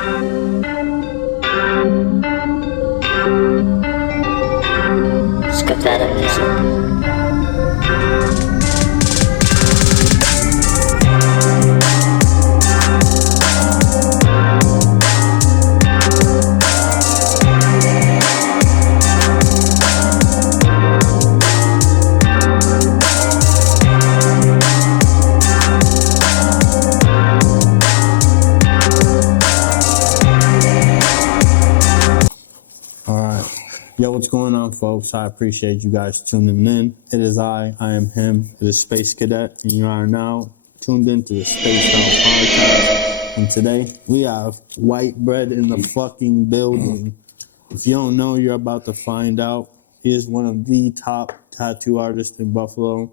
Skip that up, music. Yo, what's going on, folks? I appreciate you guys tuning in. It is I am him. It is Space Cadet, and you are now tuned into the SpacedOut Podcast. And today, we have Whytebread in the fucking building. If you don't know, you're about to find out. He is one of the top tattoo artists in Buffalo.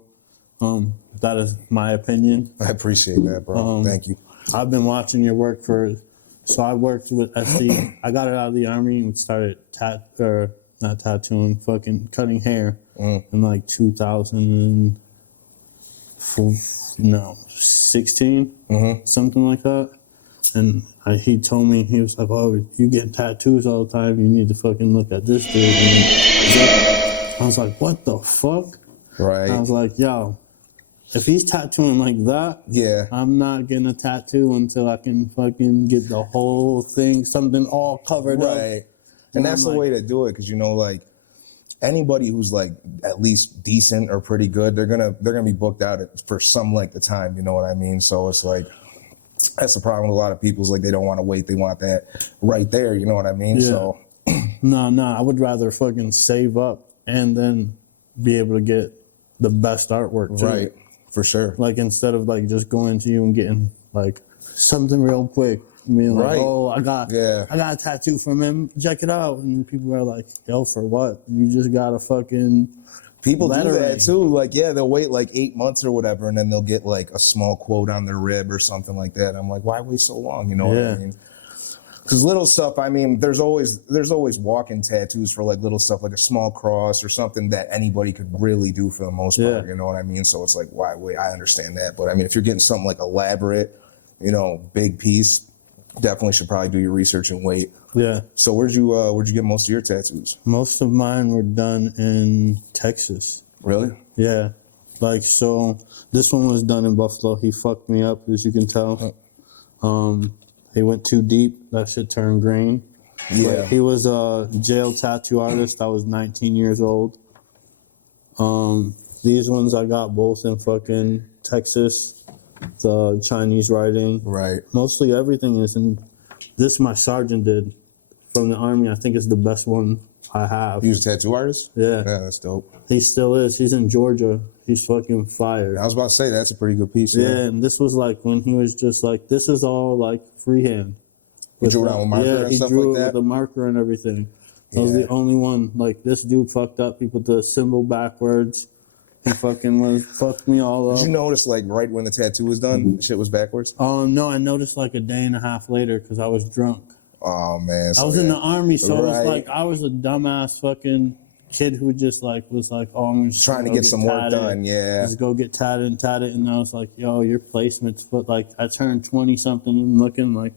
That is my opinion. I appreciate that, bro. Thank you. I've been watching your work so I worked with SD. I got it out of the Army and started not tattooing, fucking cutting hair in like 2016, something like that. And he told me, he was like, oh, you get tattoos all the time, you need to fucking look at this dude. And I was like, what the fuck? Right. I was like, yo, if he's tattooing like that, I'm not getting a tattoo until I can fucking get the whole thing, something all covered up. Right. And that's the way to do it, because like anybody who's like at least decent or pretty good, they're gonna be booked out for some length of time. You know what I mean? So it's like that's the problem with a lot of people, is like they don't want to wait. They want that right there. You know what I mean? Yeah. So no, I would rather fucking save up and then be able to get the best artwork too. Right, for sure. Like instead of like just going to you and getting like something real quick. I mean, like, oh, I got a tattoo from him. Check it out. And people are like, yo, for what? You just got a fucking people do that too. Like, they'll wait like 8 months or whatever, and then they'll get like a small quote on their rib or something like that. I'm like, why wait so long? You know what I mean? Because little stuff, I mean, there's always walk-in tattoos for like little stuff, like a small cross or something that anybody could really do for the most part. You know what I mean? So it's like, why wait? I understand that. But I mean, if you're getting something like elaborate, big piece, definitely should probably do your research and wait. Yeah. So where'd you get most of your tattoos? Most of mine were done in Texas. Really? Yeah. Like, so this one was done in Buffalo. He fucked me up, as you can tell. He went too deep. That shit turned green. Yeah. But he was a jail tattoo artist. I was 19 years old. These ones I got both in fucking Texas. The Chinese writing. Right. Mostly everything is in. This my sergeant did from the Army. I think it's the best one I have. He was a tattoo artist? Yeah. Yeah, that's dope. He still is. He's in Georgia. He's fucking fire. I was about to say, that's a pretty good piece. Yeah, and this was like when he was just like, this is all like freehand. He drew around with marker and stuff like that? Yeah, he drew it with a marker and everything. That was the only one. Like, this dude fucked up. He put the symbol backwards. He fucking fucked me all up. Did you notice, like, right when the tattoo was done, the shit was backwards? No, I noticed like a day and a half later because I was drunk. Oh, man. I was in the Army, so it was like I was a dumbass fucking kid who just like was like, oh, I'm just trying to get some work done, Just go get tatted, and I was like, yo, your placement's, but like I turned 20-something and looking like,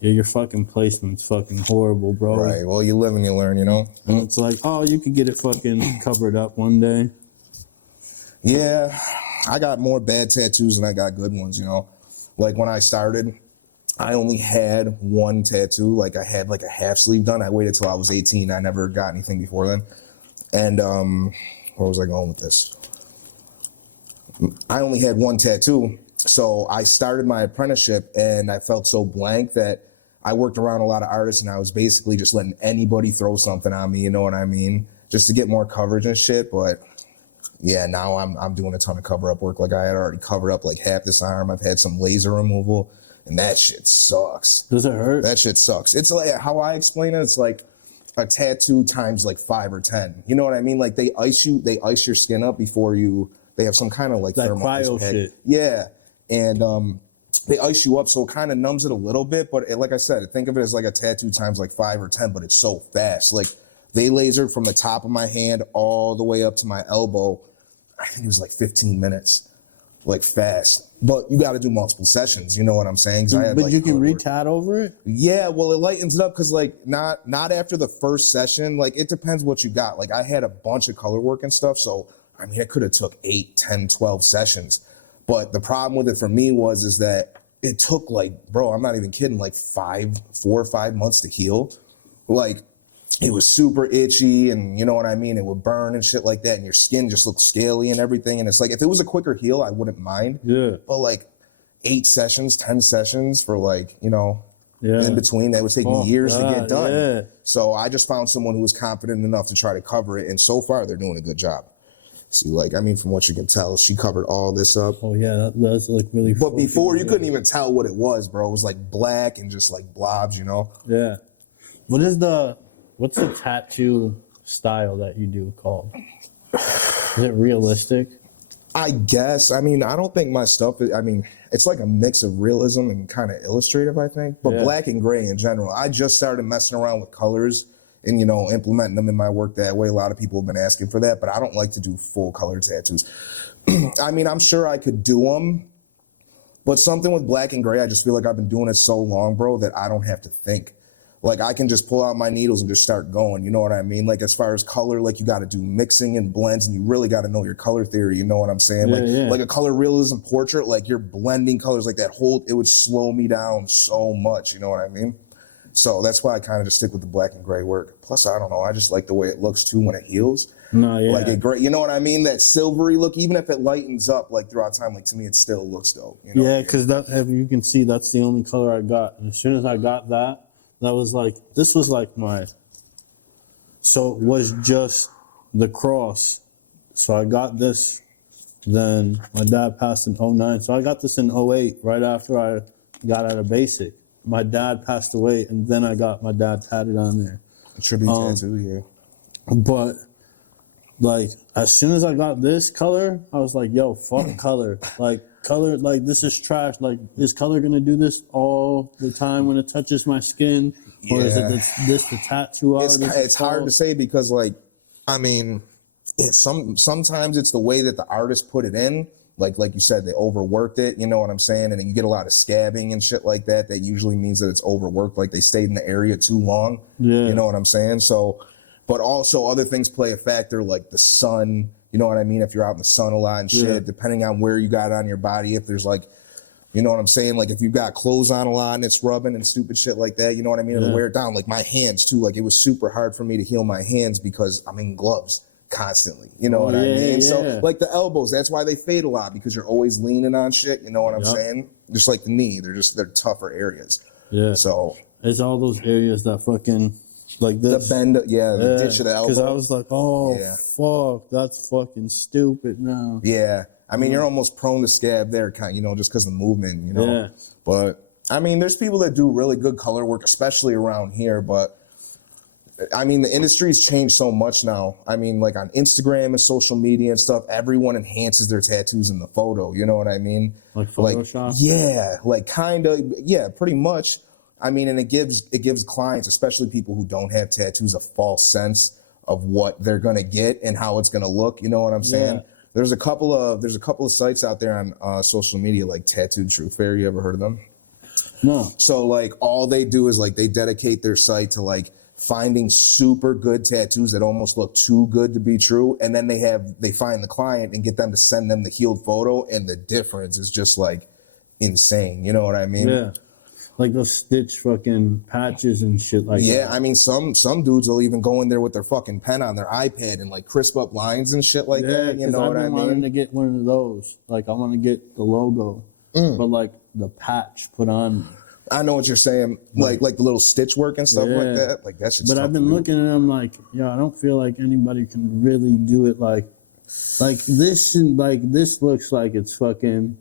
yeah, your fucking placement's fucking horrible, bro. Right, well, you live and you learn, And it's like, oh, you could get it fucking covered up one day. Yeah, I got more bad tattoos than I got good ones, Like when I started, I only had one tattoo. Like I had like a half sleeve done. I waited till I was 18. I never got anything before then. And where was I going with this? I only had one tattoo. So I started my apprenticeship and I felt so blank that I worked around a lot of artists and I was basically just letting anybody throw something on me, you know what I mean? Just to get more coverage and shit, but yeah, now I'm doing a ton of cover-up work. Like I had already covered up like half this arm. I've had some laser removal, and that shit sucks. Does it hurt? That shit sucks. It's like, how I explain it, it's like a tattoo times like 5 or 10. You know what I mean? Like they ice your skin up before they have some kind of like thermal cryo shit. Yeah, and they ice you up, so it kind of numbs it a little bit. But like I said, think of it as like a tattoo times like 5 or 10, but it's so fast. Like they lasered from the top of my hand all the way up to my elbow. I think it was like 15 minutes. like fast. But you got to do multiple sessions. You know what I'm saying? 'Cause I had, But like, you can color work. re-tat over it? Yeah, well, it lightens it up because, like, not after the first session. Like, it depends what you got. Like, I had a bunch of color work and stuff, so I mean, it could have took 8, 10, 12 sessions. But the problem with it for me is that it took, like, bro, I'm not even kidding, like 4 or 5 months to heal. Like, it was super itchy, and you know what I mean? It would burn and shit like that, and your skin just looked scaly and everything. And it's like, if it was a quicker heal, I wouldn't mind. Yeah. But like 8 sessions, 10 sessions for, like, you know, Yeah. in between, that would take me years to get done. Yeah. So I just found someone who was confident enough to try to cover it, and so far they're doing a good job. See, like, I mean, from what you can tell, she covered all this up. Oh yeah, that does look really. But before, you couldn't even tell what it was, bro. It was like black and just like blobs, you know? Yeah. What's the tattoo style that you do called? Is it realistic? I guess. I mean, I don't think my stuff is, I mean, it's like a mix of realism and kind of illustrative, I think. But Yeah. black and gray in general. I just started messing around with colors and, you know, implementing them in my work that way. A lot of people have been asking for that, but I don't like to do full color tattoos. I mean, I'm sure I could do them, but something with black and gray, I just feel like I've been doing it so long, bro, that I don't have to think. Like, I can just pull out my needles and just start going, you know what I mean? Like, as far as color, like, you got to do mixing and blends, and you really got to know your color theory, you know what I'm saying? Like a color realism portrait, like, you're blending colors like that whole, it would slow me down so much, you know what I mean? So that's why I kind of just stick with the black and gray work. Plus, I don't know, I just like the way it looks too when it heals. No, yeah. Like, it great, you know what I mean? That silvery look, even if it lightens up, like, throughout time, like, to me, it still looks dope. You know what I Yeah, mean? because that, if you can see, that's the only color I got. And as soon as I got that, that was like, this was like my, so it was just the cross. So I got this, then my dad passed in 09. So I got this in 08, right after I got out of basic. My dad passed away, and then I got my dad tatted on there. A tribute tattoo, yeah. But like, as soon as I got this color, I was like, yo, fuck color. Like, color, like, this is trash. Like, is color gonna do this all the time when it touches my skin? Or is it this the tattoo artist? It's hard to say because, like, I mean, it's sometimes it's the way that the artist put it in. Like you said, they overworked it, you know what I'm saying? And then you get a lot of scabbing and shit like that. That usually means that it's overworked, like they stayed in the area too long. Yeah. You know what I'm saying? So, but also other things play a factor, like the sun, you know what I mean? If you're out in the sun a lot and shit, Yeah. depending on where you got it on your body, if there's like, you know what I'm saying? Like if you've got clothes on a lot and it's rubbing and stupid shit like that, you know what I mean? It'll wear it down. Like my hands too, like it was super hard for me to heal my hands because I'm in gloves constantly, you know what I mean? So like the elbows, that's why they fade a lot, because you're always leaning on shit, you know what I'm saying? Just like the knee, they're tougher areas. Yeah. So it's all those areas that fucking, like this. the bend, the ditch of the elbow. Because I was like, oh, Yeah. fuck, that's fucking stupid now. Yeah. I mean, you're almost prone to scab there, kind, you know, just because of the movement, you know. Yeah. But I mean, there's people that do really good color work, especially around here. But I mean, the industry's changed so much now. I mean, like on Instagram and social media and stuff, everyone enhances their tattoos in the photo. You know what I mean? Like Photoshop? Yeah, like kind of, yeah, pretty much. I mean, and it gives clients, especially people who don't have tattoos, a false sense of what they're gonna get and how it's gonna look. You know what I'm saying? Yeah. There's a couple of sites out there on social media like Tattooed Truth Fairy. You ever heard of them? No. So like all they do is like they dedicate their site to like finding super good tattoos that almost look too good to be true, and then they find the client and get them to send them the healed photo, and the difference is just like insane. You know what I mean? Yeah. Like those stitch fucking patches and shit like that. Yeah, I mean, some dudes will even go in there with their fucking pen on their iPad and like crisp up lines and shit like that. You know I've what I been wanting mean? to get one of those. Like I want to get the logo, but like the patch put on. I know what you're saying, like the little stitch work and stuff like that. Like that shit's But tough I've been to do. looking at them like, yo, I don't feel like anybody can really do it like this. Like this looks like it's fucking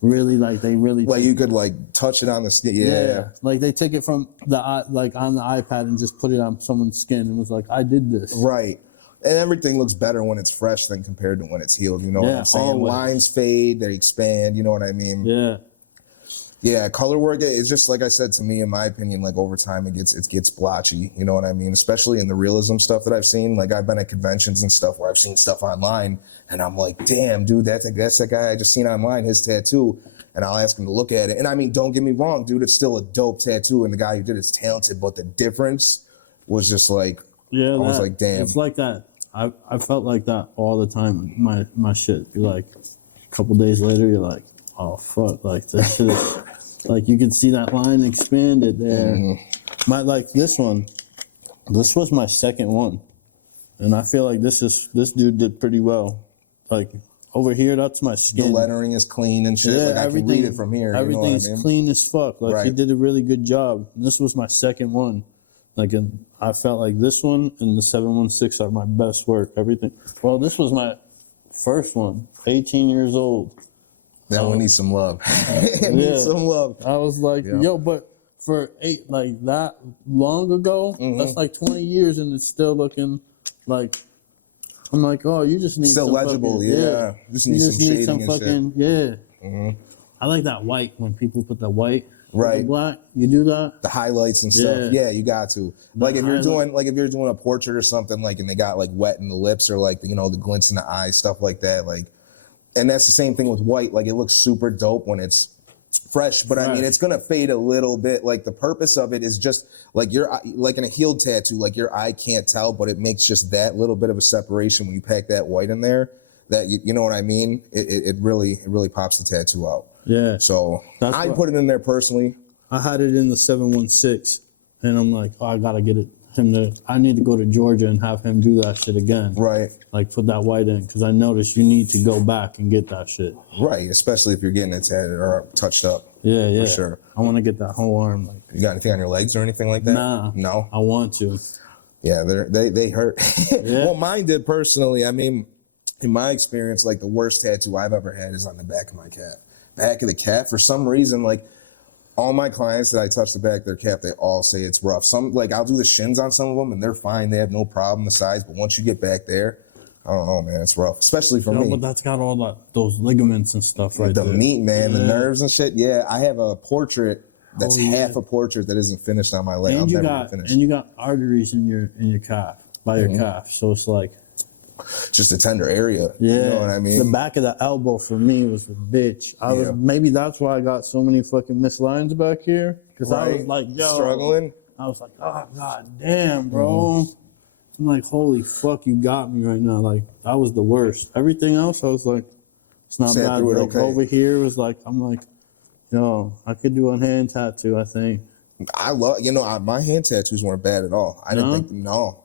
really like they really Like you could like touch it on the skin. Yeah. Like they took it from the like on the iPad and just put it on someone's skin and was like, I did this. Right. And everything looks better when it's fresh than compared to when it's healed. You know what I'm saying? always. Lines fade, they expand. You know what I mean? Yeah. Yeah, color work is just like I said, to me, in my opinion, like over time it gets blotchy. You know what I mean? Especially in the realism stuff that I've seen. Like I've been at conventions and stuff where I've seen stuff online, and I'm like, damn, dude, that's that guy I just seen online, his tattoo. And I'll ask him to look at it. And I mean, don't get me wrong, dude, it's still a dope tattoo, and the guy who did it's talented. But the difference was just like, I was like, damn. It's like that. I felt like that all the time. My shit. You're like, a couple days later, you're like, oh fuck, like this shit is. Like you can see that line expanded there. Mm-hmm. Like this one, this was my second one, and I feel like this dude did pretty well. Like over here, that's my skin. The lettering is clean and shit. Yeah, like I can read it from here. Everything's clean as fuck. Like he did a really good job. This was my second one. Like I felt like this one and the 716 are my best work. Everything. Well, this was my first one. 18 years old. That one needs some love. Needs some love. I was like, yo, but for like that long ago, that's like 20 years and it's still looking like, I'm like, oh, you just need still some legible, fucking, You just need some shading and fucking, shit. Yeah. I like that white when people put the white, right? The black, you do that. The highlights and stuff. Yeah, you got to. Like if you're doing a portrait or something, like, and they got like wet in the lips or like the glints in the eyes, stuff like that, like. And that's the same thing with white. Like it looks super dope when it's fresh, but I mean, it's gonna fade a little bit. Like the purpose of it is just like like in a healed tattoo, like your eye can't tell, but it makes just that little bit of a separation when you pack that white in there. That you know what I mean? It really pops the tattoo out. Yeah. So I put it in there personally. I had it in the 716, and I'm like, oh, I gotta get it. I need to go to Georgia and have him do that shit again. Right. Like put that white in, because I noticed you need to go back and get that shit. Right, especially if you're getting it tatted or touched up. Yeah. For sure. I want to get that whole arm. Like, you got anything on your legs or anything like that? Nah. No? I want to. Yeah, they hurt. Yeah. Well, mine did personally. I mean, in my experience, like the worst tattoo I've ever had is on the back of my calf. Back of the calf, for some reason, like, all my clients that I touch the back of their calf, they all say it's rough. Some, like, I'll do the shins on some of them, and they're fine. They have no problem, the size. But once you get back there, I don't know, man. It's rough, especially for me. But that's got all those ligaments and stuff right there. The meat, man, the nerves and shit. Yeah, I have a portrait that's half a portrait that isn't finished on my leg. And you got arteries in your calf, by your calf. So it's like... just a tender area. Yeah. You know what I mean? The back of the elbow for me was the bitch. Maybe that's why I got so many fucking missed lines back here. Because I was like, yo. Struggling? I was like, oh, god damn, bro. I'm like, holy fuck, you got me right now. Like, that was the worst. Everything else, I was like, it's not bad. Like, over here was like, I'm like, yo, I could do a hand tattoo, I think. I love, my hand tattoos weren't bad at all. I didn't think, no.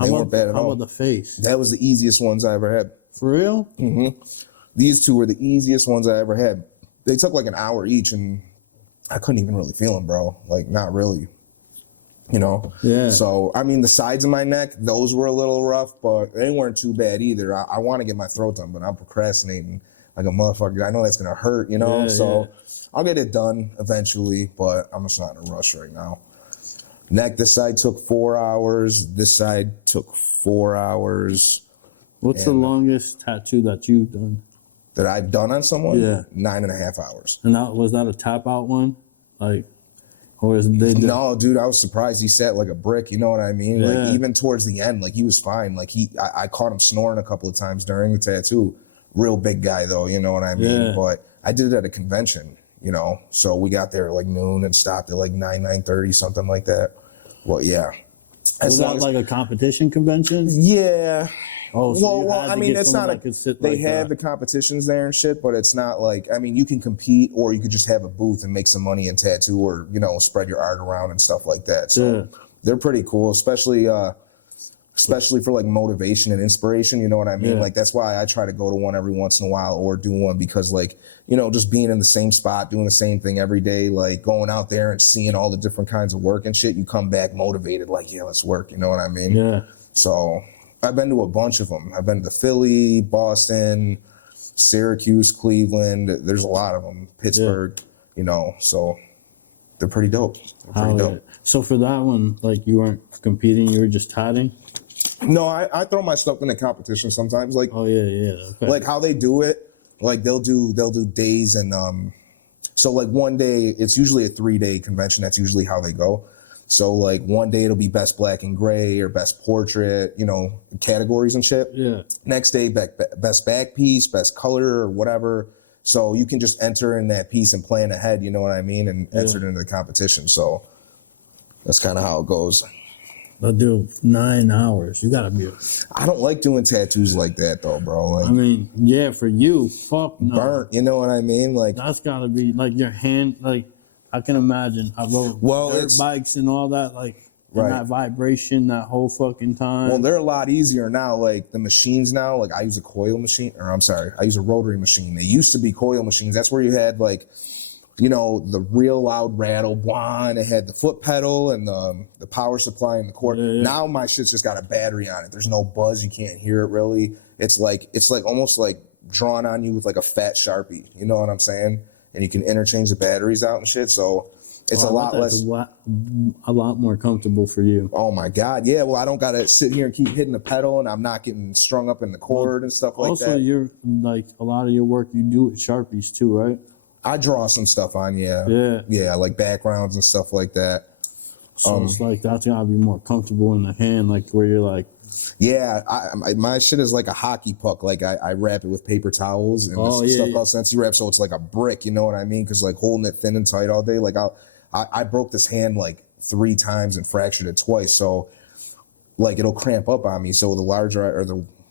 They weren't bad at all. How about the face? That was the easiest ones I ever had. For real? Mm-hmm. These two were the easiest ones I ever had. They took like an hour each, and I couldn't even really feel them, bro. Like, not really. Yeah. So, I mean, the sides of my neck, those were a little rough, but they weren't too bad either. I want to get my throat done, but I'm procrastinating like a motherfucker. I know that's going to hurt, so I'll get it done eventually, but I'm just not in a rush right now. Neck, this side took 4 hours. This side took 4 hours. What's the longest tattoo that you've done? That I've done on someone? Yeah. 9.5 hours. And was that a tap out one? Like, or is they? No, dude, I was surprised he sat like a brick. You know what I mean? Yeah. Like even towards the end, like he was fine. Like I caught him snoring a couple of times during the tattoo. Real big guy though, you know what I mean? Yeah. But I did it at a convention, So we got there at like noon and stopped at like 9:30, something like that. Well, yeah. Was that like a competition convention? Yeah. Oh, so well, I mean, it's not they have the competitions there and shit, but it's not like, I mean, you can compete or you could just have a booth and make some money in tattoo or, spread your art around and stuff like that. So they're pretty cool, especially for like motivation and inspiration. You know what I mean? Yeah. Like, that's why I try to go to one every once in a while or do one because like, just being in the same spot, doing the same thing every day, like going out there and seeing all the different kinds of work and shit, you come back motivated, like, yeah, let's work. You know what I mean? Yeah. So I've been to a bunch of them. I've been to Philly, Boston, Syracuse, Cleveland. There's a lot of them. Pittsburgh, so they're pretty dope. So for that one, like you weren't competing, you were just tatting? No, I throw my stuff in the competition sometimes. Like, oh yeah. Okay. Like how they do it, like they'll do days and So like one day, it's usually a 3-day convention. That's usually how they go. So like one day it'll be best black and gray or best portrait, you know, categories and shit. Yeah. Next day, best back piece, best color or whatever. So you can just enter in that piece and plan ahead, you know what I mean? And enter it into the competition. So that's kind of how it goes. I'll do 9 hours. You gotta be. I don't like doing tattoos like that though, bro. Like, I mean, yeah, for you, fuck no. burnt, you know what I mean? Like, That's gotta be like your hand. Like I can imagine. I rode dirt bikes and all that. Like and that vibration, that whole fucking time. Well, they're a lot easier now. Like the machines now. Like I use a coil machine, or I'm sorry, I use a rotary machine. They used to be coil machines. That's where you had like, you know, the real loud rattle, blah, and it had the foot pedal and the power supply and the cord. Yeah. Now my shit's just got a battery on it. There's no buzz. You can't hear it really. It's like almost like drawn on you with like a fat Sharpie. You know what I'm saying? And you can interchange the batteries out and shit. So it's a lot less. A lot more comfortable for you. Oh my God. Yeah. Well, I don't got to sit here and keep hitting the pedal and I'm not getting strung up in the cord and stuff like that. Also, you're like a lot of your work you do with Sharpies too, right? I draw some stuff on, yeah, like backgrounds and stuff like that. So it's like that's gotta be more comfortable in the hand, like where you're like. Yeah, my shit is like a hockey puck. Like I wrap it with paper towels and this stuff called Sensi wrap, so it's like a brick. You know what I mean? Because like holding it thin and tight all day. Like I broke this hand like 3 times and fractured it twice. So like it'll cramp up on me. So the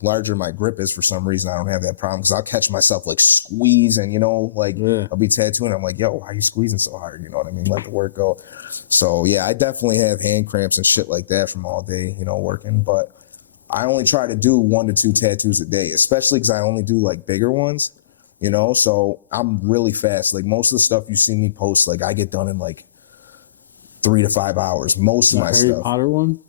larger my grip is, for some reason I don't have that problem, because I'll catch myself like squeezing, you know, like I'll be tattooing, I'm like, yo, why are you squeezing so hard? You know what I mean? Let the work go. So yeah, I definitely have hand cramps and shit like that from all day, you know, working. But I only try to do 1 to 2 tattoos a day, especially because I only do like bigger ones, you know. So I'm really fast. Like most of the stuff you see me post, like I get done in like 3 to 5 hours. Most of my stuff. Harry Potter one?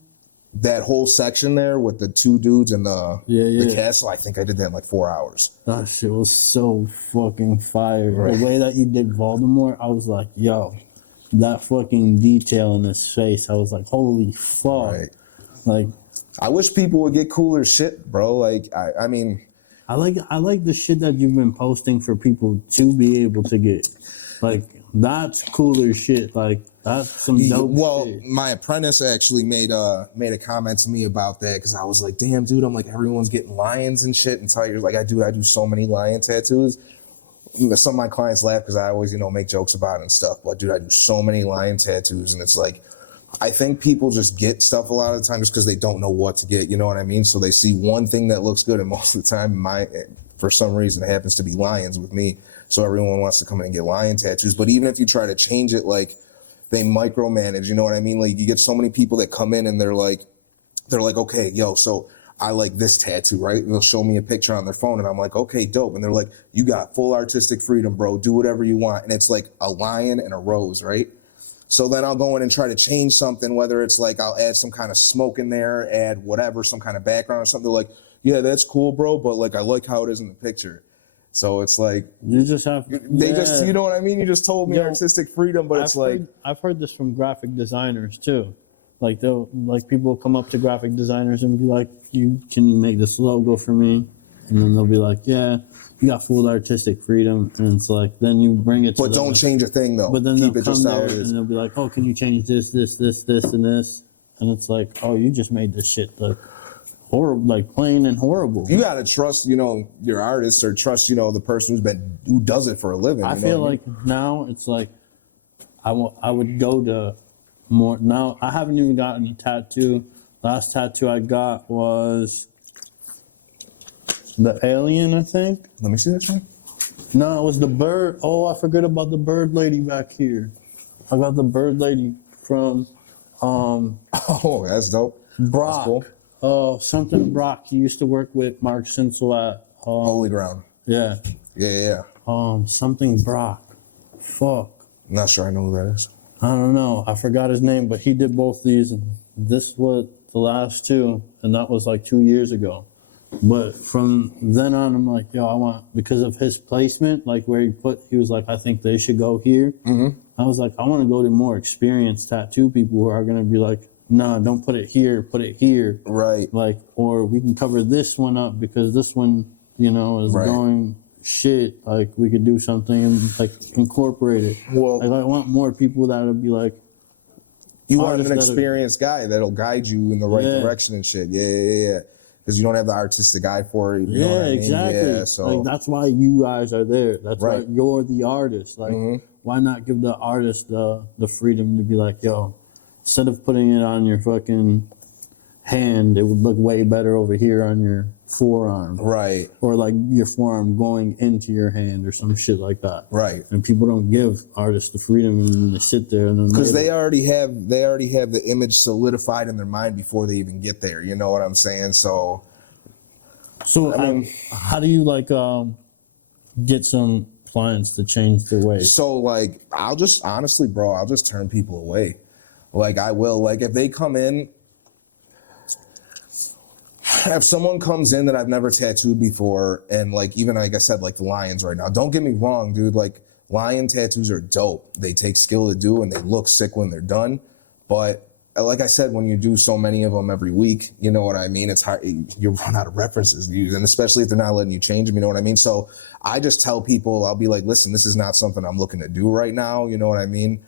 That whole section there with the 2 dudes and the castle, I think I did that in like 4 hours. That shit was so fucking fire. Right. The way that you did Voldemort, I was like, yo, that fucking detail in his face, I was like, holy fuck. Right. Like, I wish people would get cooler shit, bro. Like, I mean, I like the shit that you've been posting for people to be able to get. Like, that's cooler shit. Like, that's some dope shit. My apprentice actually made a comment to me about that, because I was like, damn, dude, I'm like, everyone's getting lions and shit and tigers. Like, I do so many lion tattoos. Some of my clients laugh because I always, you know, make jokes about it and stuff. But, dude, I do so many lion tattoos, and it's like, I think people just get stuff a lot of the time just because they don't know what to get, you know what I mean? So they see one thing that looks good, and most of the time, for some reason, it happens to be lions with me. So everyone wants to come in and get lion tattoos. But even if you try to change it, like, they micromanage, you know what I mean? Like, you get so many people that come in and they're like, okay, yo, so I like this tattoo, right? And they'll show me a picture on their phone, and I'm like, okay, dope. And they're like, you got full artistic freedom, bro. Do whatever you want. And it's like a lion and a rose, right? So then I'll go in and try to change something, whether it's like I'll add some kind of smoke in there, add whatever, some kind of background or something. They're like, yeah, that's cool, bro, but like I like how it is in the picture. So it's like, you just have just, you know what I mean? You just told me artistic freedom, but I've heard this from graphic designers too. Like people will come up to graphic designers and be like, can you make this logo for me? And then they'll be like, yeah, you got full artistic freedom. And it's like, then you bring it to But don't change a thing though. But then keep they'll it just come how there it is. and they'll be like, oh, can you change this, and this? And it's like, oh, you just made this shit look horrible, like plain and horrible. You gotta trust, you know, your artist, or trust, you know, the person who does it for a living. I feel like now it's like I would go to more. Now I haven't even gotten a tattoo. Last tattoo I got was the alien, I think. Let me see that thing. No, it was the bird. Oh, I forgot about the bird lady back here. I got the bird lady from Oh, that's dope. Brock. That's cool. Oh, something Brock. He used to work with Mark Sinsel at Holy Ground. Yeah. Yeah. Something Brock. Fuck. I'm not sure I know who that is. I don't know. I forgot his name, but he did both these, and this was the last 2, and that was like 2 years ago. But from then on, I'm like, yo, I want, because of his placement, like where he was like, I think they should go here. Mm-hmm. I was like, I want to go to more experienced tattoo people who are going to be like, nah, don't put it here, put it here. Right. Like, or we can cover this one up because this one, you know, is going shit, like we could do something and like incorporate it. Well, Like I want more people that'll be like, you want artists an that'll- experienced guy that'll guide you in the right direction and shit. Yeah. Because you don't have the artistic eye for it. You know what I mean? exactly. Yeah, so like that's why you guys are there. That's Right. why you're the artist. Like, why not give the artist the freedom to be like, yo, instead of putting it on your fucking hand, it would look way better over here on your forearm. right. Or like your forearm going into your hand or some shit like that. Right. And people don't give artists the freedom and they sit there and then Because they already have the image solidified in their mind before they even get there. You know what I'm saying? So how do you like get some clients to change their ways? So like I'll just honestly, bro, I'll just turn people away. Like I will. Like if they come in, if someone comes in that I've never tattooed before, and like even like I said, like the lions right now, don't get me wrong, dude. Like lion tattoos are dope. They take skill to do and they look sick when they're done. But like I said, when you do so many of them every week, you know what I mean? It's hard. You run out of references to use, and especially if they're not letting you change them, you know what I mean? So I just tell people, I'll be like, listen, this is not something I'm looking to do right now. You know what I mean?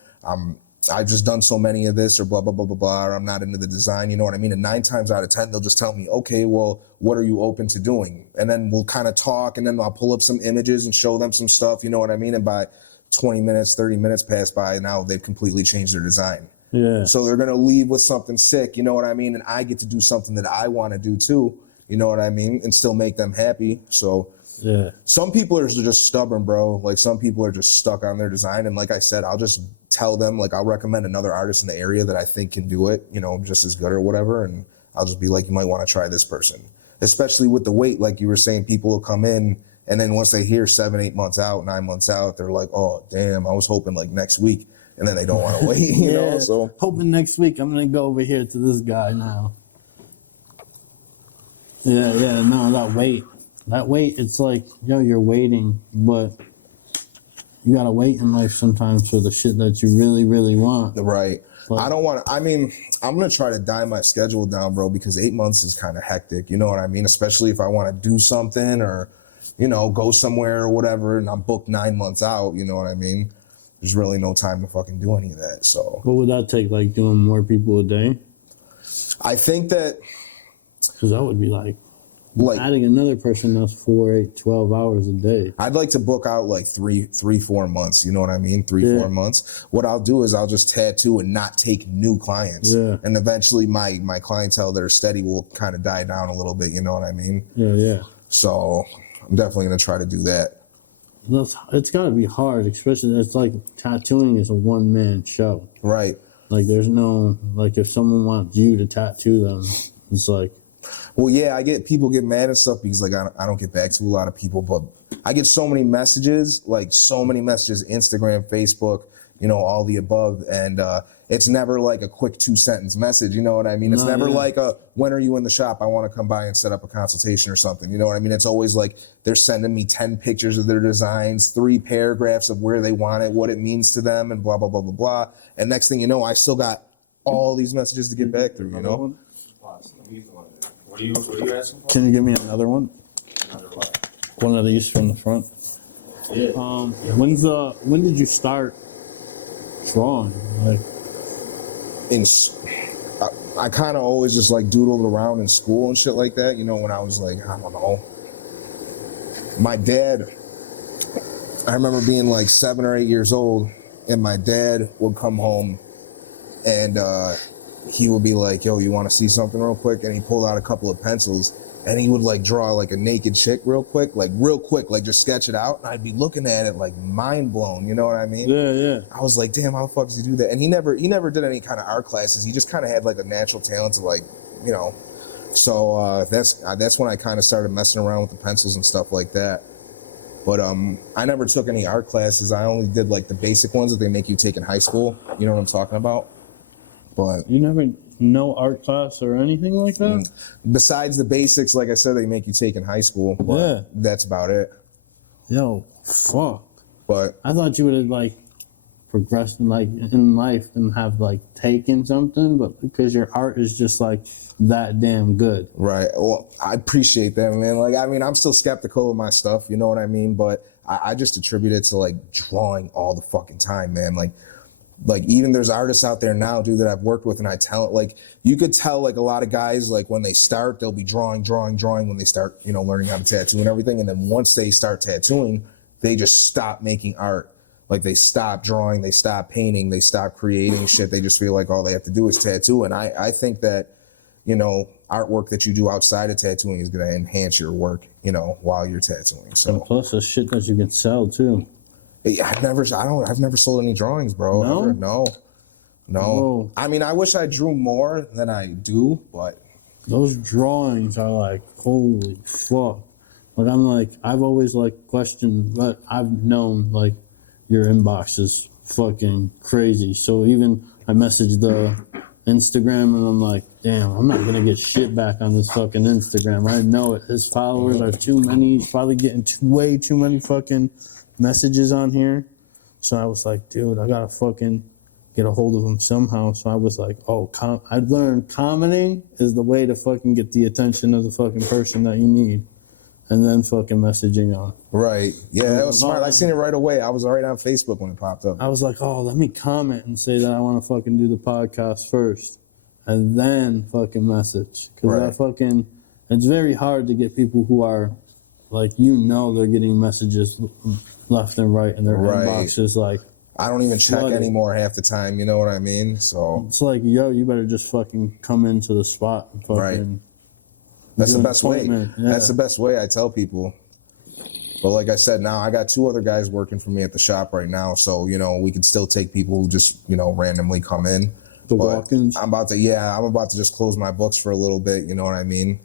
I've just done so many of this or blah, blah, blah, blah, blah, or I'm not into the design, you know what I mean? And 9 times out of 10, they'll just tell me, okay, well, what are you open to doing? And then we'll kind of talk, and then I'll pull up some images and show them some stuff, you know what I mean? And by 20 minutes, 30 minutes pass by, now they've completely changed their design. Yeah. So they're going to leave with something sick, you know what I mean? And I get to do something that I want to do too, you know what I mean? And still make them happy. So Yeah. some people are just stubborn, bro. Like some people are just stuck on their design. And like I said, I'll just tell them, like I'll recommend another artist in the area that I think can do it, you know, just as good or whatever. And I'll just be like, you might want to try this person, especially with the weight. Like you were saying, people will come in and then once they hear 7, 8 months out, 9 months out, they're like, oh, damn, I was hoping like next week. And then they don't want to wait, you know? So hoping next week I'm going to go over here to this guy now. Yeah, no, that wait, it's like, yo, you're waiting, but you gotta wait in life sometimes for the shit that you really, really want. right. But I don't want to, I mean, I'm going to try to die my schedule down, bro, because 8 months is kind of hectic. You know what I mean? Especially if I want to do something or, you know, go somewhere or whatever, and I'm booked 9 months out. You know what I mean? There's really no time to fucking do any of that. So what would that take, like doing more people a day? I think that, Because that would be like like, adding another person that's 4, 8, 12 hours a day. I'd like to book out like 3, 4 months. You know what I mean? 3, 4 months. What I'll do is I'll just tattoo and not take new clients. Yeah. And eventually my clientele that are steady will kind of die down a little bit. You know what I mean? Yeah. So I'm definitely going to try to do that. It's got to be hard, especially it's like tattooing is a one-man show. Right. Like there's no, like if someone wants you to tattoo them, it's like, Well, yeah, people get mad and stuff because like I don't get back to a lot of people, but I get so many messages, Instagram, Facebook, you know, all the above. And it's never like a quick 2-sentence message. You know what I mean? It's never like when are you in the shop? I want to come by and set up a consultation or something. You know what I mean? It's always like they're sending me 10 pictures of their designs, 3 paragraphs of where they want it, what it means to them, and blah, blah, blah, blah, blah. And next thing you know, I still got all these messages to get back through, you know? What are you asking for? can you give me another one? Another what? One of these from the front. Yeah. When did you start drawing? Like, I kind of always just like doodled around in school and shit like that, you know, when I was like, I don't know. My dad, I remember being like 7 or 8 years old, and my dad would come home and he would be like, yo, you want to see something real quick? And he pulled out a couple of pencils and he would like draw like a naked chick real quick, like just sketch it out. And I'd be looking at it like mind blown, you know what I mean? yeah. I was like, damn, how the fuck does he do that? And he never did any kind of art classes. He just kind of had like a natural talent to like, you know. So that's when I kind of started messing around with the pencils and stuff like that. But I never took any art classes. I only did like the basic ones that they make you take in high school. You know what I'm talking about? But You never no art class or anything like that? besides the basics, like I said, they make you take in high school. But Yeah. that's about it. Yo, fuck. But I thought you would have like progressing like in life and have like taken something, but because your art is just like that damn good. Right. Well, I appreciate that, man. Like, I mean, I'm still skeptical of my stuff, you know what I mean? But I just attribute it to like drawing all the fucking time, man. Like even there's artists out there now, dude, that I've worked with, and I tell it, like, you could tell like a lot of guys, like when they start, they'll be drawing when they start, you know, learning how to tattoo and everything. And then once they start tattooing, they just stop making art. Like they stop drawing, they stop painting, they stop creating shit. They just feel like all they have to do is tattoo. And I think that, you know, artwork that you do outside of tattooing is going to enhance your work, you know, while you're tattooing. So And plus, the shit that you can sell too. I've never sold any drawings, bro. No? Ever. No. Whoa. I mean, I wish I drew more than I do, but Those drawings are like, holy fuck. Like, I've always like questioned, but I've known like your inbox is fucking crazy. So even I messaged the Instagram and I'm like, damn, I'm not gonna get shit back on this fucking Instagram. I know it. His followers are too many. He's probably getting way too many fucking messages on here. So I was like, dude, I gotta fucking get a hold of him somehow. So I was like, I learned commenting is the way to fucking get the attention of the fucking person that you need. And then fucking messaging on. right. Yeah, that was smart. I seen it right away. I was right on Facebook when it popped up. I was like, let me comment and say that I want to fucking do the podcast first. And then fucking message. Because Right. it's very hard to get people who are, like, you know, they're getting messages left and right, and their Right. inbox is like, I don't even check flooded. anymore half the time, you know what I mean? So It's like, yo, you better just fucking come into the spot and fucking. Right. that's do the an best way. appointment. Yeah. That's the best way, I tell people. But like I said, now I got 2 other guys working for me at the shop right now. So, you know, we can still take people who just, you know, randomly come in. The But walk-ins. I'm about to just close my books for a little bit, you know what I mean?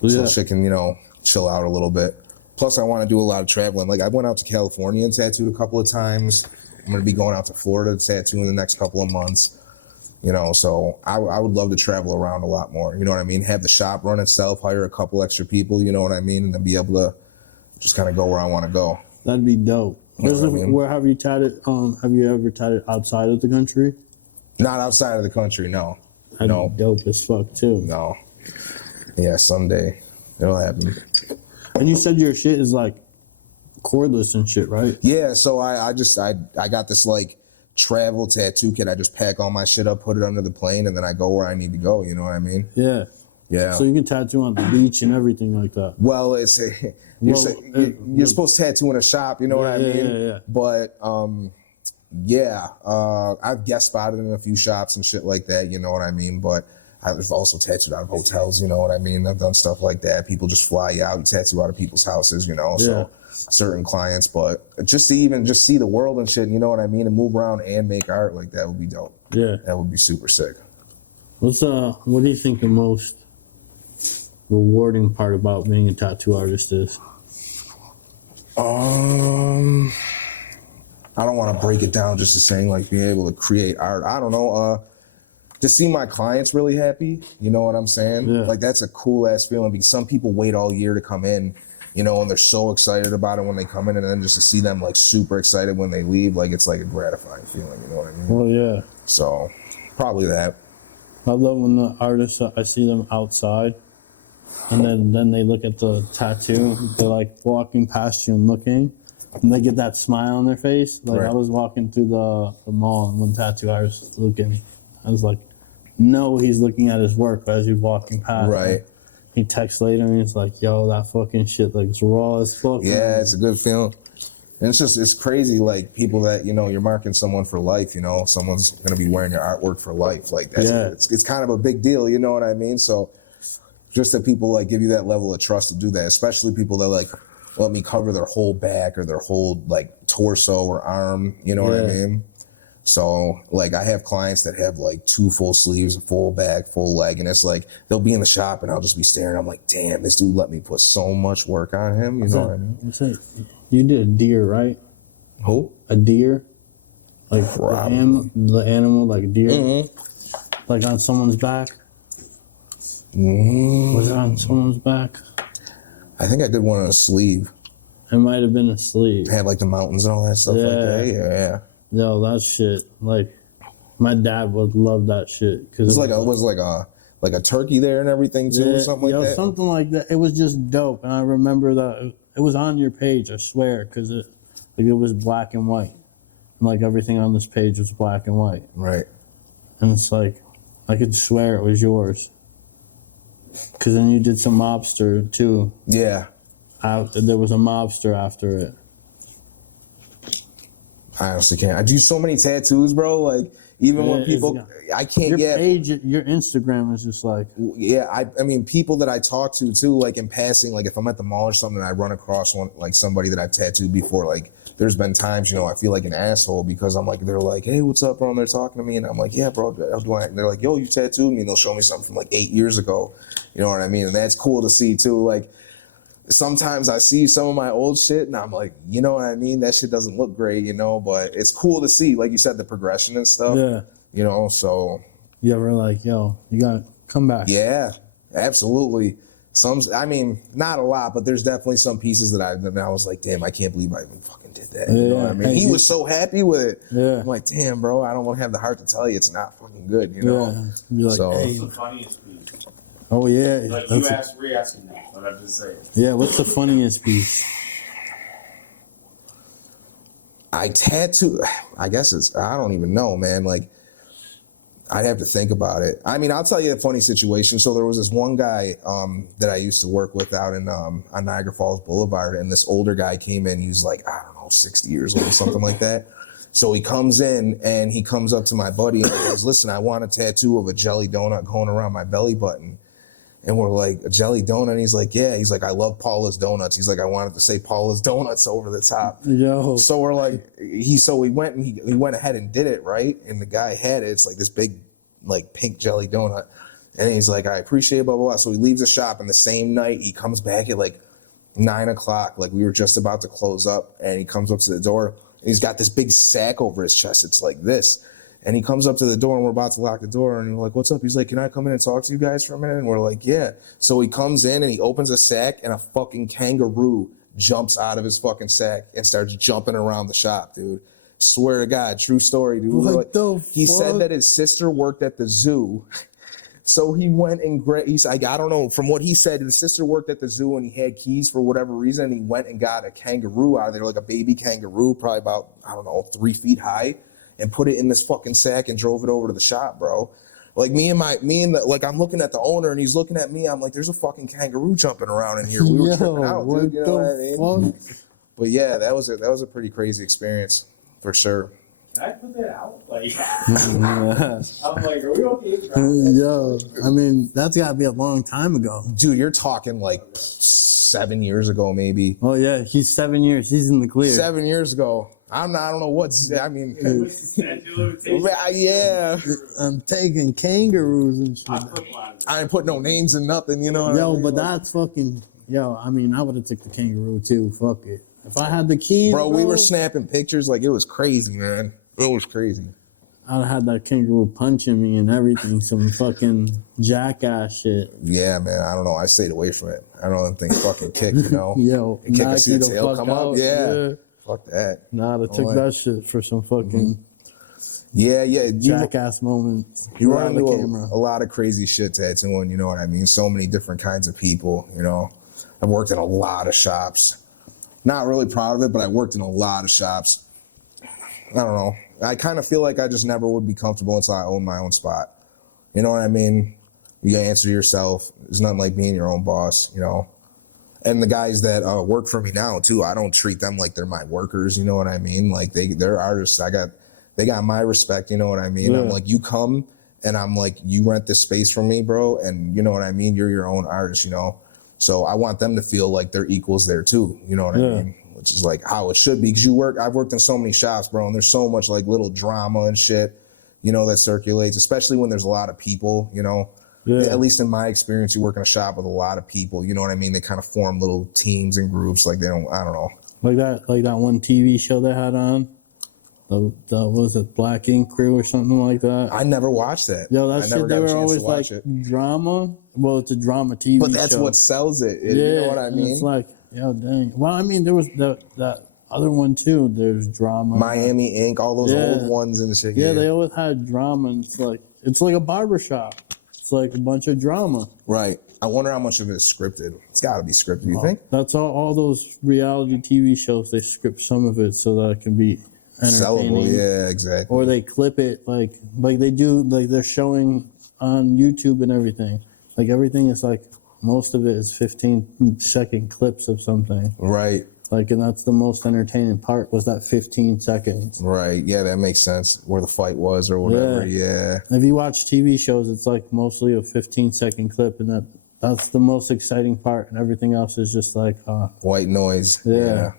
So Yeah. shit can, you know, chill out a little bit. Plus, I want to do a lot of traveling. Like, I went out to California and tattooed a couple of times. I'm going to be going out to Florida to tattoo in the next couple of months. You know, so I would love to travel around a lot more. You know what I mean? Have the shop run itself, hire a couple extra people, you know what I mean? And then be able to just kind of go where I want to go. That'd be dope. You know what I mean? Where have you tatted? Have you ever tatted outside of the country? Not outside of the country, no. That'd No. be dope as fuck too. No. Yeah, someday it'll happen. And you said your shit is like cordless and shit, right? Yeah, so I got this like travel tattoo kit. I just pack all my shit up, put it under the plane, and then I go where I need to go. You know what I mean? Yeah. Yeah. So you can tattoo on the beach and everything like that. Well, you're Well, supposed to tattoo in a shop. You know what I mean? Yeah. But I've guest spotted in a few shops and shit like that. You know what I mean? But I've also tattooed out of hotels. You know what I mean? I've done stuff like that. People just fly you out, you tattoo out of people's houses. You know, so certain clients. But just to even just see the world and shit. You know what I mean? And move around and make art, like that would be dope. Yeah. That would be super sick. What do you think the most rewarding part about being a tattoo artist is? I don't want to break it down just to saying like being able to create art. I don't know. To see my clients really happy, you know what I'm saying? Yeah. Like that's a cool ass feeling because some people wait all year to come in, you know, and they're so excited about it when they come in, and then just to see them like super excited when they leave, like it's like a gratifying feeling, you know what I mean? Well, yeah. So probably that. I love when the artists, I see them outside, and then they look at the tattoo. They're like walking past you and looking, and they get that smile on their face. Like Right. I was walking through the mall, and one tattoo artist was looking. I was like, no, he's looking at his work as he's walking past. Right. He texts later, and he's like, yo, that fucking shit looks raw as fuck. Yeah, it's a good feeling. And it's crazy, like people that, you know, you're marking someone for life, you know, someone's going to be wearing your artwork for life. Like that's, it's kind of a big deal, you know what I mean? So just that people like give you that level of trust to do that, especially people that like let me cover their whole back or their whole like torso or arm, you know what I mean? So like I have clients that have like 2 full sleeves, a full back, full leg, and it's like they'll be in the shop and I'll just be staring. I'm like, damn, this dude let me put so much work on him, you know what I mean? What's that? You did a deer, right? Who? A deer? Like Probably. the animal, like a deer? Mm-hmm. Like on someone's back? Mm-hmm. Was it on someone's back? I think I did one on a sleeve. It might have been a sleeve. Had like the mountains and all that stuff like that. Yeah. Yo, that shit, like, my dad would love that shit. It was like a turkey there and everything too, or something like that. Something like that. It was just dope, and I remember that it was on your page. I swear, because it was black and white, and like everything on this page was black and white. Right. And it's like, I could swear it was yours. Because then you did some mobster too. Yeah. There was a mobster after it. I honestly can't. I do so many tattoos, bro. Like, even when people, I can't your get. Page, your Instagram is just like. Yeah, I mean, people that I talk to too, like in passing, like if I'm at the mall or something and I run across somebody that I've tattooed before, like there's been times, I feel like an asshole because I'm like, they're like, hey, what's up, bro? And they're talking to me and I'm like, yeah, bro. They're like, yo, you tattooed me. And they'll show me something from like 8 years ago. You know what I mean? And that's cool to see too. Like, sometimes I see some of my old shit and I'm like, you know what I mean? That shit doesn't look great, but it's cool to see, like you said, the progression and stuff. Yeah. So. You ever like, yo, you gotta come back. Yeah, absolutely. I mean, not a lot, but there's definitely some pieces that I was like, damn, I can't believe I even fucking did that. You know what I mean? He was so happy with it. Yeah. I'm like, damn, bro, I don't want to have the heart to tell you it's not fucking good, Yeah. Be like, so. hey. What's the funniest piece? Oh, yeah. Like, we're asking that, but I'm just saying. Yeah, what's the funniest piece? I guess I don't even know, man. Like, I'd have to think about it. I mean, I'll tell you a funny situation. So there was this one guy that I used to work with out in on Niagara Falls Boulevard, and this older guy came in. He was like, I don't know, 60 years old or something like that. So he comes in and he comes up to my buddy and he goes, listen, I want a tattoo of a jelly donut going around my belly button. And we're like, a jelly donut? And he's like, yeah. He's like, I love Paula's Donuts. He's like, I wanted to say Paula's Donuts over the top. Yo. So we're like, he went ahead and did it, right? And the guy had it. It's like this big, like pink jelly donut. And he's like, I appreciate it, blah, blah, blah. So he leaves the shop, and the same night he comes back at like 9 o'clock. Like we were just about to close up, and he comes up to the door. And he's got this big sack over his chest. It's like this. And he comes up to the door, and we're about to lock the door. And we're like, what's up? He's like, can I come in and talk to you guys for a minute? And we're like, yeah. So he comes in, and he opens a sack, and a fucking kangaroo jumps out of his fucking sack and starts jumping around the shop, dude. Swear to God, true story, dude. What the fuck? He said that his sister worked at the zoo. So he went and he's like, I don't know. From what he said, his sister worked at the zoo and he had keys for whatever reason. And he went and got a kangaroo out of there, like a baby kangaroo, probably about, I don't know, 3 feet high, and put it in this fucking sack and drove it over to the shop, bro. Like I'm looking at the owner and he's looking at me. I'm like, there's a fucking kangaroo jumping around in here. We were tripping out, dude. You know what I mean? But yeah, that was a pretty crazy experience for sure. Can I put that out? Like, I'm like, are we okay? Yo, I mean, that's got to be a long time ago. Dude, you're talking like 7 years ago, maybe. Oh, yeah, he's 7 years. He's in the clear. 7 years ago. I don't know what's, I mean. Yeah. I'm taking kangaroos and shit. I ain't put no names in nothing, you know what I mean? But that's fucking, I mean, I would have took the kangaroo too. Fuck it. If I had the keys, bro, we were snapping pictures like it was crazy, man. It was crazy. I'd have had that kangaroo punching me and everything. Some fucking jackass shit. Yeah, man. I don't know. I stayed away from it. I don't think fucking kick, Yo, kick a see the tail come up. Yeah. Fuck that. Nah, I took that shit for some fucking jackass moments. You run into a lot of crazy shit tattooing, you know what I mean? So many different kinds of people, I've worked in a lot of shops. Not really proud of it, but I worked in a lot of shops. I don't know. I kind of feel like I just never would be comfortable until I own my own spot. You know what I mean? You gotta answer to yourself. There's nothing like being your own boss, And the guys that work for me now too, I don't treat them like they're my workers. You know what I mean? Like they're artists. They got my respect. You know what I mean? Yeah. I'm like, you come and I'm like, you rent this space from me, bro. And you know what I mean? You're your own artist, So I want them to feel like they're equals there too. You know what I mean? Which is like how it should be. Because I've worked in so many shops, bro, and there's so much like little drama and shit, that circulates, especially when there's a lot of people, Yeah. At least in my experience, you work in a shop with a lot of people, you know what I mean? They kind of form little teams and groups, like I don't know. Like that one TV show they had on? The was it Black Ink Crew or something like that? I never watched that. Yo, that shit, they were always like drama. Well, it's a drama TV show. But that's what sells it. You know what I mean? It's like, yo, dang. Well, I mean, there was that other one too. There's drama. Miami Ink, all those old ones and shit. Yeah, they always had drama. And it's like a barbershop. It's like a bunch of drama. Right. I wonder how much of it is scripted. It's got to be scripted. You think? That's all those reality TV shows. They script some of it so that it can be entertaining. Sellable. Yeah, exactly. Or they clip it like they do, like they're showing on YouTube and everything. Like everything is like, most of it is 15-second clips of something. Right. Like, and that's the most entertaining part, was that 15 seconds. Right. Yeah, that makes sense. Where the fight was or whatever. Yeah. If you watch TV shows, it's like mostly a 15-second clip, and that's the most exciting part, and everything else is just like white noise. Yeah.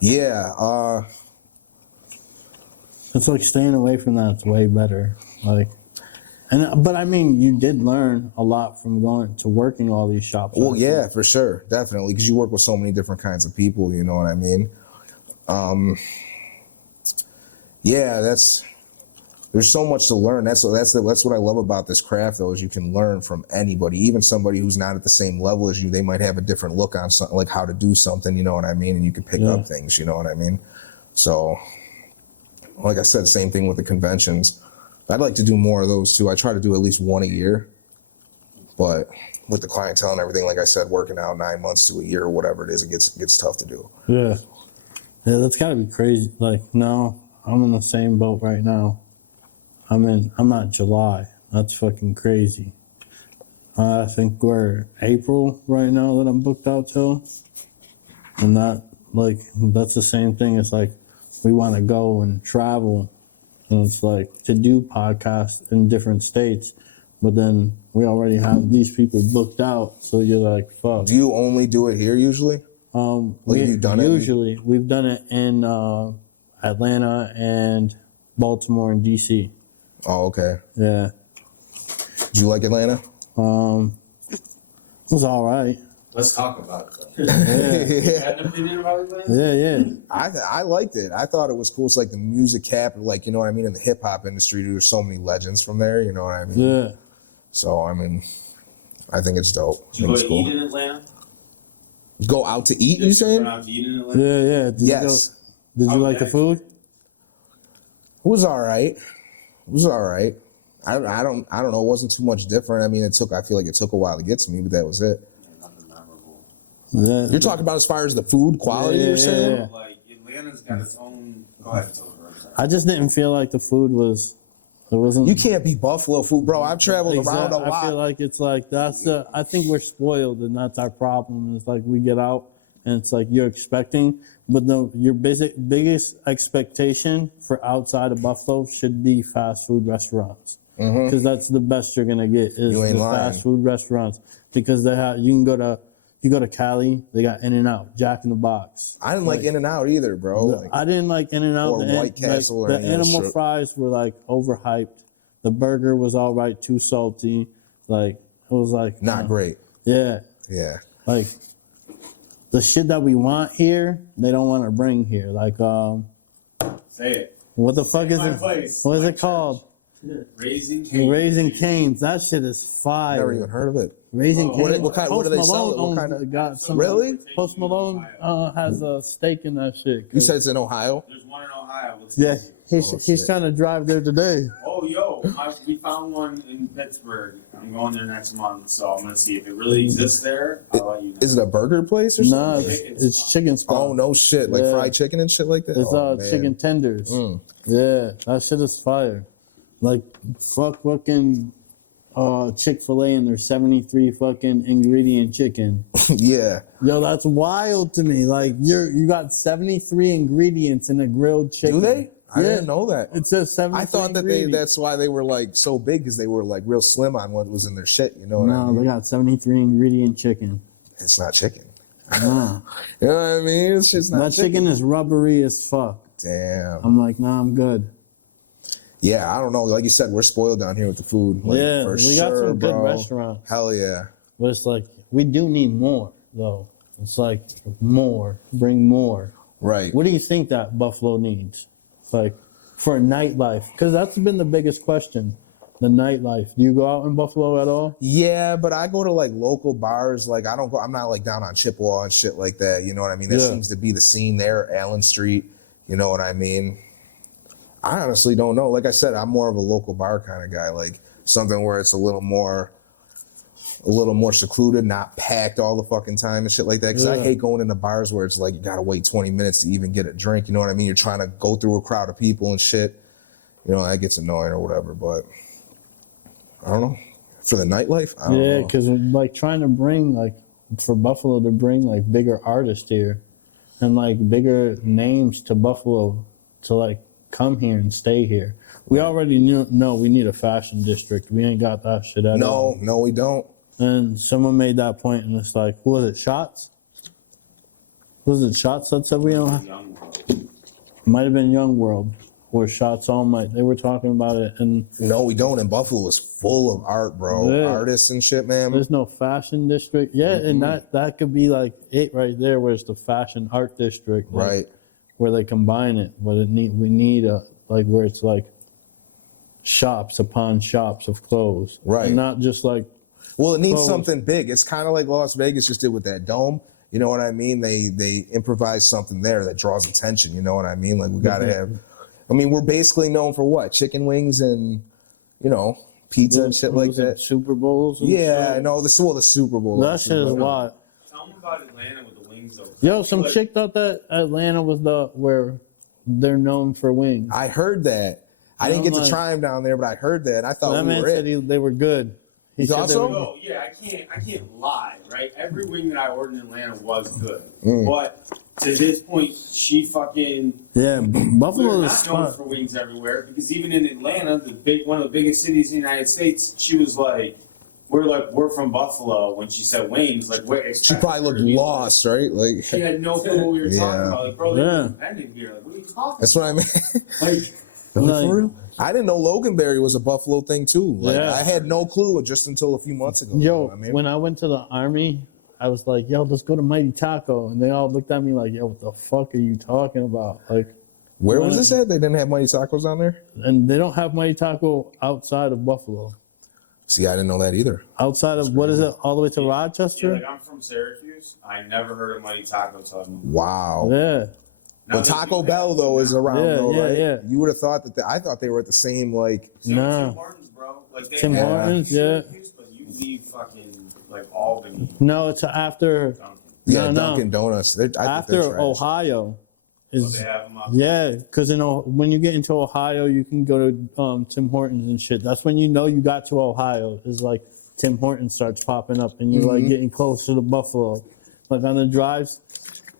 Yeah. It's like staying away from that. It's way better. But I mean, you did learn a lot from going to working all these shops. Well, yeah, for sure, definitely, because you work with so many different kinds of people. You know what I mean? Yeah, there's so much to learn. That's what I love about this craft, though, is you can learn from anybody, even somebody who's not at the same level as you. They might have a different look on something, like how to do something. You know what I mean? And you can pick up things. You know what I mean? So, like I said, same thing with the conventions. I'd like to do more of those too. I try to do at least one a year, but with the clientele and everything, like I said, working out 9 months to a year or whatever it is, it gets tough to do. Yeah, that's gotta be crazy. Like, no, I'm in the same boat right now. I'm not July. That's fucking crazy. I think we're April right now that I'm booked out till, and that's the same thing. It's like we want to go and travel. And it's like to do podcasts in different states, but then we already have these people booked out. So you're like, fuck. Do you only do it here usually? You've done it? Usually, we've done it in Atlanta and Baltimore and DC. Oh, okay. Yeah. Do you like Atlanta? It was all right. Let's talk about it. Yeah. You had an opinion about it? Yeah. I liked it. I thought it was cool. It's like the music capital, like, you know what I mean? In the hip hop industry, there's so many legends from there, you know what I mean? Yeah. So, I mean, I think it's dope. Did you go to eat in Atlanta? Go out to eat, you saying? Went out to eat in Atlanta? Yeah. Yes. Did you like the food? It was all right. I don't know. It wasn't too much different. I mean, I feel like it took a while to get to me, but that was it. Nothing memorable. Yeah. You're talking about as far as the food quality, you're saying? Yeah. Like, Atlanta's got its own. Go ahead, tell the website. I just didn't feel like the food was. It wasn't. You can't beat Buffalo food, bro. I've traveled around a lot. I feel like it's like I think we're spoiled, and that's our problem. It's like we get out, and it's like you're expecting, but your biggest expectation for outside of Buffalo should be fast food restaurants, because that's the best you're gonna get is the fast food restaurants, because they have you go to Cali, they got In-N-Out, Jack in the Box. I didn't like In-N-Out either, bro. I didn't like In-N-Out. Or White Castle or the any other animal shit. fries were like overhyped. The burger was all right, too salty. Like, it was like Not great. Yeah. Yeah. Like the shit that we want here, they don't want to bring here. Like Say it. what the fuck is My it? place. What is My it called? Raising Cane's. Raising Cane's. That shit is fire. Never even heard of it. Raising Cane's. What do they sell? What kind of? Got some, Really? Post Malone has a stake in that shit. You said it's in Ohio? There's one in Ohio. Yeah, he's shit. trying to drive there today. Oh, yo, we found one in Pittsburgh. I'm going there next month, so I'm gonna see if it really exists there. I'll let you know. Is it a burger place or Nah, something? it's chicken spot. Oh, no shit. Like Yeah. fried chicken and shit like that? It's Oh, man. chicken tenders. Yeah, that shit is fire. Like fuck fucking Chick-fil-A and their 73 fucking ingredient chicken. Yeah. Yo, that's wild to me. Like you got 73 ingredients in a grilled chicken. Do they? I Yeah. didn't know that. It says 73. I thought that ingredients. that's why they were like so big, because they were like real slim on what was in their shit. You know what I No, mean? they got 73 ingredient chicken. It's not chicken. Nah. You know what I mean? It's just not That chicken is rubbery as fuck. Damn. I'm like, nah, I'm good. Yeah, I don't know. Like you said, we're spoiled down here with the food. Like, Yeah, for we got sure, some good bro. restaurants. Hell yeah. But it's like, we do need more, though. It's like, more. Bring more. Right. What do you think that Buffalo needs? Like, for nightlife? Because that's been the biggest question the nightlife. Do you go out in Buffalo at all? Yeah, but I go to like local bars. Like I'm not like down on Chippewa and shit like that. You know what I mean? That seems to be the scene there, Allen Street. You know what I mean? I honestly don't know. Like I said, I'm more of a local bar kind of guy. Like something where it's a little more secluded, not packed all the fucking time and shit like that. Because I hate going into bars where it's like you gotta wait 20 minutes to even get a drink. You know what I mean? You're trying to go through a crowd of people and shit. You know, that gets annoying or whatever. But I don't know. For the nightlife, I don't know. Yeah, because like trying to bring like for Buffalo to bring like bigger artists here and like bigger names to Buffalo to like come here and stay here. We already know we need a fashion district. We ain't got that shit at all. No, we don't. And someone made that point, and it's like, who was it? Shots? Was it Shots that said we don't have? Young World. Might have been Young World or Shots All Might. They were talking about it, and No, we don't. And Buffalo is full of art, bro. Yeah. Artists and shit, man. there's no fashion district. Yeah, and that could be like it right there, where it's the fashion art district, like, Right. where they combine it. But we need a like where it's like shops upon shops of clothes, Right. And not just like. Well, it needs Clothes. something big. It's kind of like Las Vegas just did with that dome. You know what I mean? They improvise something there that draws attention. You know what I mean? Like we got to have. I mean, we're basically known for what? Chicken wings and, you know, pizza and shit like was it that. Super Bowls. And Yeah, shit? no, the Super Bowl. That shit is wild. Tell them about Atlanta with the wings though. Yo, some Like, chick thought that Atlanta was where they're known for wings. I heard that. I didn't get to like- try them down there, but I heard that. And I thought That we man were said it. they were good. He said thought they so? were- Oh yeah, I can't lie, right? Every wing that I ordered in Atlanta was good, Mm. but to this point, she fucking. Yeah, Buffalo We're is not known spot. for wings everywhere because even in Atlanta, one of the biggest cities in the United States, she was like, "We're from Buffalo." When she said wings, like, wait, She probably looked lost, right? Like She had no clue what we were Yeah. talking about. Like, bro, they're Yeah. independent here. Like, what are you talking? that's what I mean. Like, Like, For real? I didn't know Loganberry was a Buffalo thing too. Like Yeah. I had no clue just until a few months ago. You know yo, what I mean? when I went to the army, I was like, yo, let's go to Mighty Taco. And they all looked at me like, yo, what the fuck are you talking about? Like, Where was this at? They didn't have Mighty Tacos down there? and they don't have Mighty Taco outside of Buffalo. See, I didn't know that either. Outside of, what is it, all the way to yeah, Rochester? like I'm from Syracuse. I never heard of Mighty Taco until I moved. Wow. Yeah. Now But they Taco do Bell have though them is now. around Yeah, though, yeah, right? yeah. You would have thought that I thought they were at the same like. Same with Nah. Tim Hortons, bro. Like they Tim have Hortons, yeah. Syracuse, but you leave fucking like Albany, No, it's after Duncan. Yeah, No. Dunkin' Donuts. I think they're after trash. Ohio. So Is they have them up. yeah, because when you get into Ohio, you can go to Tim Hortons and shit. That's when you know you got to Ohio. Is like Tim Hortons starts popping up, and you're like getting closer to Buffalo, like on the drives.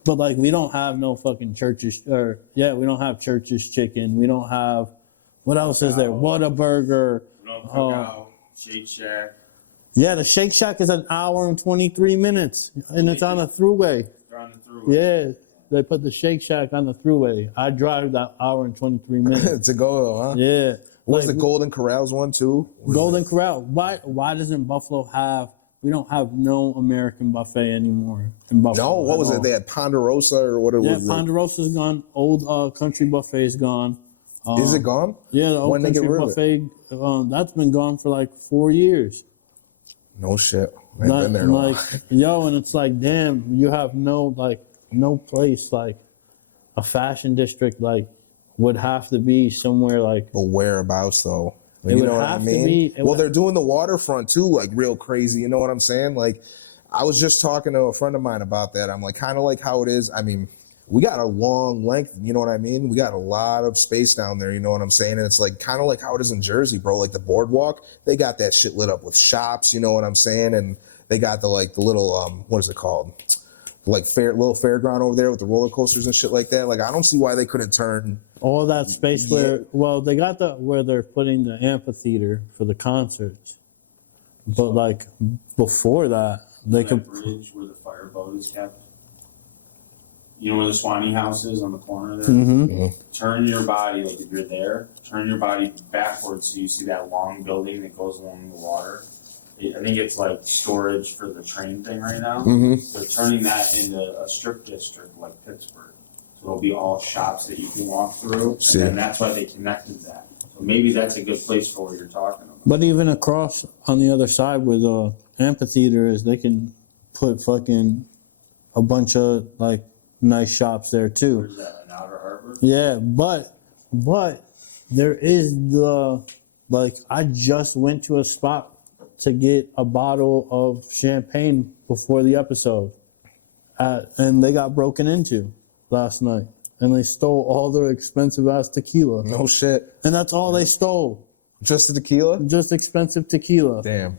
But like we don't have no fucking Church's we don't have Church's chicken. We don't have what else is there? Whataburger. No Cookout, Shake Shack. Yeah, the Shake Shack is an hour and 23 minutes, and it's on a throughway. They're on the throughway. Yeah, they put the Shake Shack on the throughway. I drive that hour and 23 minutes. to go though, huh? Yeah. What was Like, the Golden Corrals one too? Golden Corral. Why doesn't Buffalo have? We don't have no American buffet anymore in Buffalo. No, what at was all. it? They had Ponderosa or what it Yeah, was. Ponderosa's gone. Old Country Buffet's gone. Is it gone? Yeah, the Old When they get Country rid of it? Buffet. That's been gone for like 4 years. No shit. I ain't been there And no like, yo, and it's like, damn, you have no place like a fashion district like would have to be somewhere like. But whereabouts though? It You would know what I have to mean? be- it Well, would- they're doing the waterfront too, like real crazy. You know what I'm saying? Like, I was just talking to a friend of mine about that. I'm like, kind of like how it is. I mean, we got a long length. You know what I mean? We got a lot of space down there. You know what I'm saying? And it's like kind of like how it is in Jersey, bro. Like the boardwalk, they got that shit lit up with shops. You know what I'm saying? And they got the little what is it called? Like little fairground over there with the roller coasters and shit like that. Like I don't see why they couldn't turn. All that space where they got where they're putting the amphitheater for the concerts, but like before that they that could. bridge where the fireboat is kept. You know where the Swanee House is on the corner there? Mm-hmm. Turn your body, like if you're there, turn your body backwards so you see that long building that goes along the water. I think it's like storage for the train thing right now. Mm-hmm. They're turning that into a strip district like Pittsburgh. So it'll be all shops that you can walk through. See. And then that's why they connected that. So maybe that's a good place for what you're talking about. But even across on the other side where the amphitheater is, they can put fucking a bunch of like nice shops there too. Where's that, in Outer Harbor? Yeah, but there is I just went to a spot to get a bottle of champagne before the episode, and they got broken into last night, and they stole all their expensive ass tequila. No shit. And that's all they stole. Just the tequila? Just expensive tequila. Damn.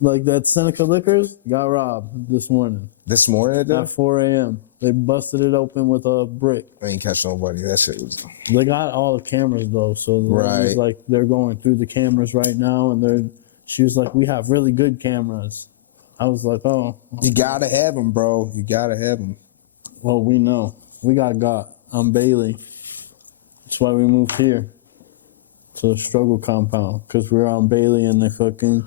Like that Seneca Liquors got robbed this morning This morning it did? at 4 a.m. They busted it open with a brick. I ain't catch nobody. That shit was... They got all the cameras though, so Right. it's like they're going through the cameras right now, and she was like, "We have really good cameras." I was like, "Oh, You gotta have them, bro. You gotta have them. well, we know. We got on Bailey. That's why we moved here to the struggle compound, because we were on Bailey and they fucking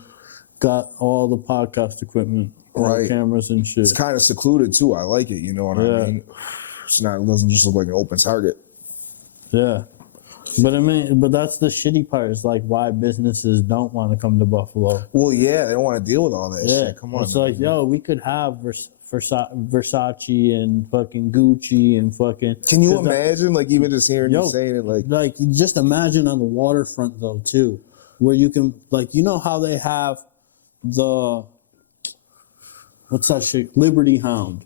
got all the podcast equipment, all the Right. cameras and shit. It's kind of secluded too. I like it. You know what Yeah. I mean? It doesn't just look like an open target. Yeah. But that's the shitty part, is like why businesses don't want to come to Buffalo. Well, yeah, they don't want to deal with all that Yeah. shit. Come on. It's like, yo, we could have Versace and fucking Gucci and fucking. Can you 'cause that- imagine, like, even just hearing Yo, you saying it, like, Like, you just imagine on the waterfront though too, where you can, like, you know how they have the, what's that shit? Liberty Hound.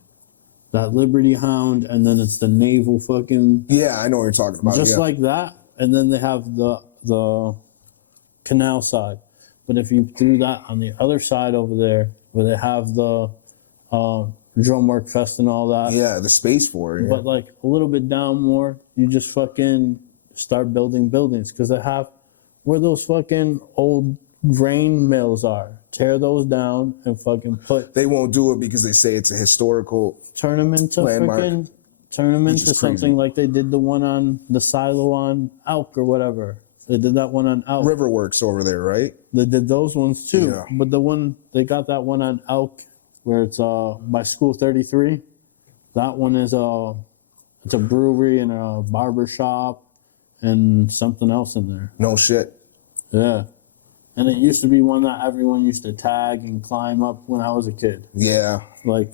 That Liberty Hound, and then it's the naval fucking, yeah, I know what you're talking about. just yeah. like that. And then they have the canal side. But if you threw that on the other side over there, where they have the Drumwork Fest and all that, Yeah, the space for it. Yeah. but like a little bit down more, you just fucking start building buildings, because they have where those fucking old grain mills are. Tear those down and fucking They won't do it because they say it's a historical. turn them into Landmark. turn them Which into is crazy. something like they did the one on the silo on Elk or whatever. They did that one on Elk. Riverworks over there, right? They did those ones too. Yeah. But they got that one on Elk where it's by School 33. That one is it's a brewery and a barber shop and something else in there. No shit. Yeah. And it used to be one that everyone used to tag and climb up when I was a kid. Yeah. Like,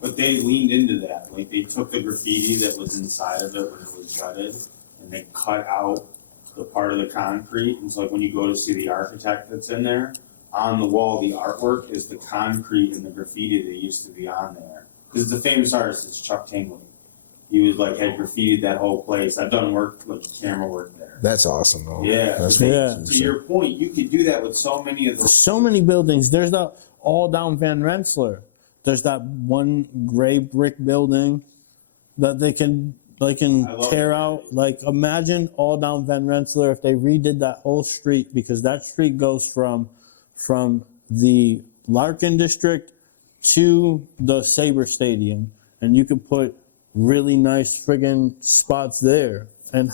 But they leaned into that. Like, they took the graffiti that was inside of it when it was gutted, and they cut out the part of the concrete. And so, like, when you go to see the architect that's in there, on the wall, the artwork is the concrete and the graffiti that used to be on there. Because it's a famous artist, it's Chuck Tingley. He was like, had graffitied that whole place. I've done work, like camera work there. That's awesome, though. Yeah. That's Yeah. To your point, you could do that with so many of those. so many buildings. There's the all down Van Rensselaer. There's that one gray brick building that they can I love tear it. out. Like, imagine all down Van Rensselaer if they redid that whole street, because that street goes from the Larkin district to the Sabre Stadium, and you could put really nice friggin' spots there and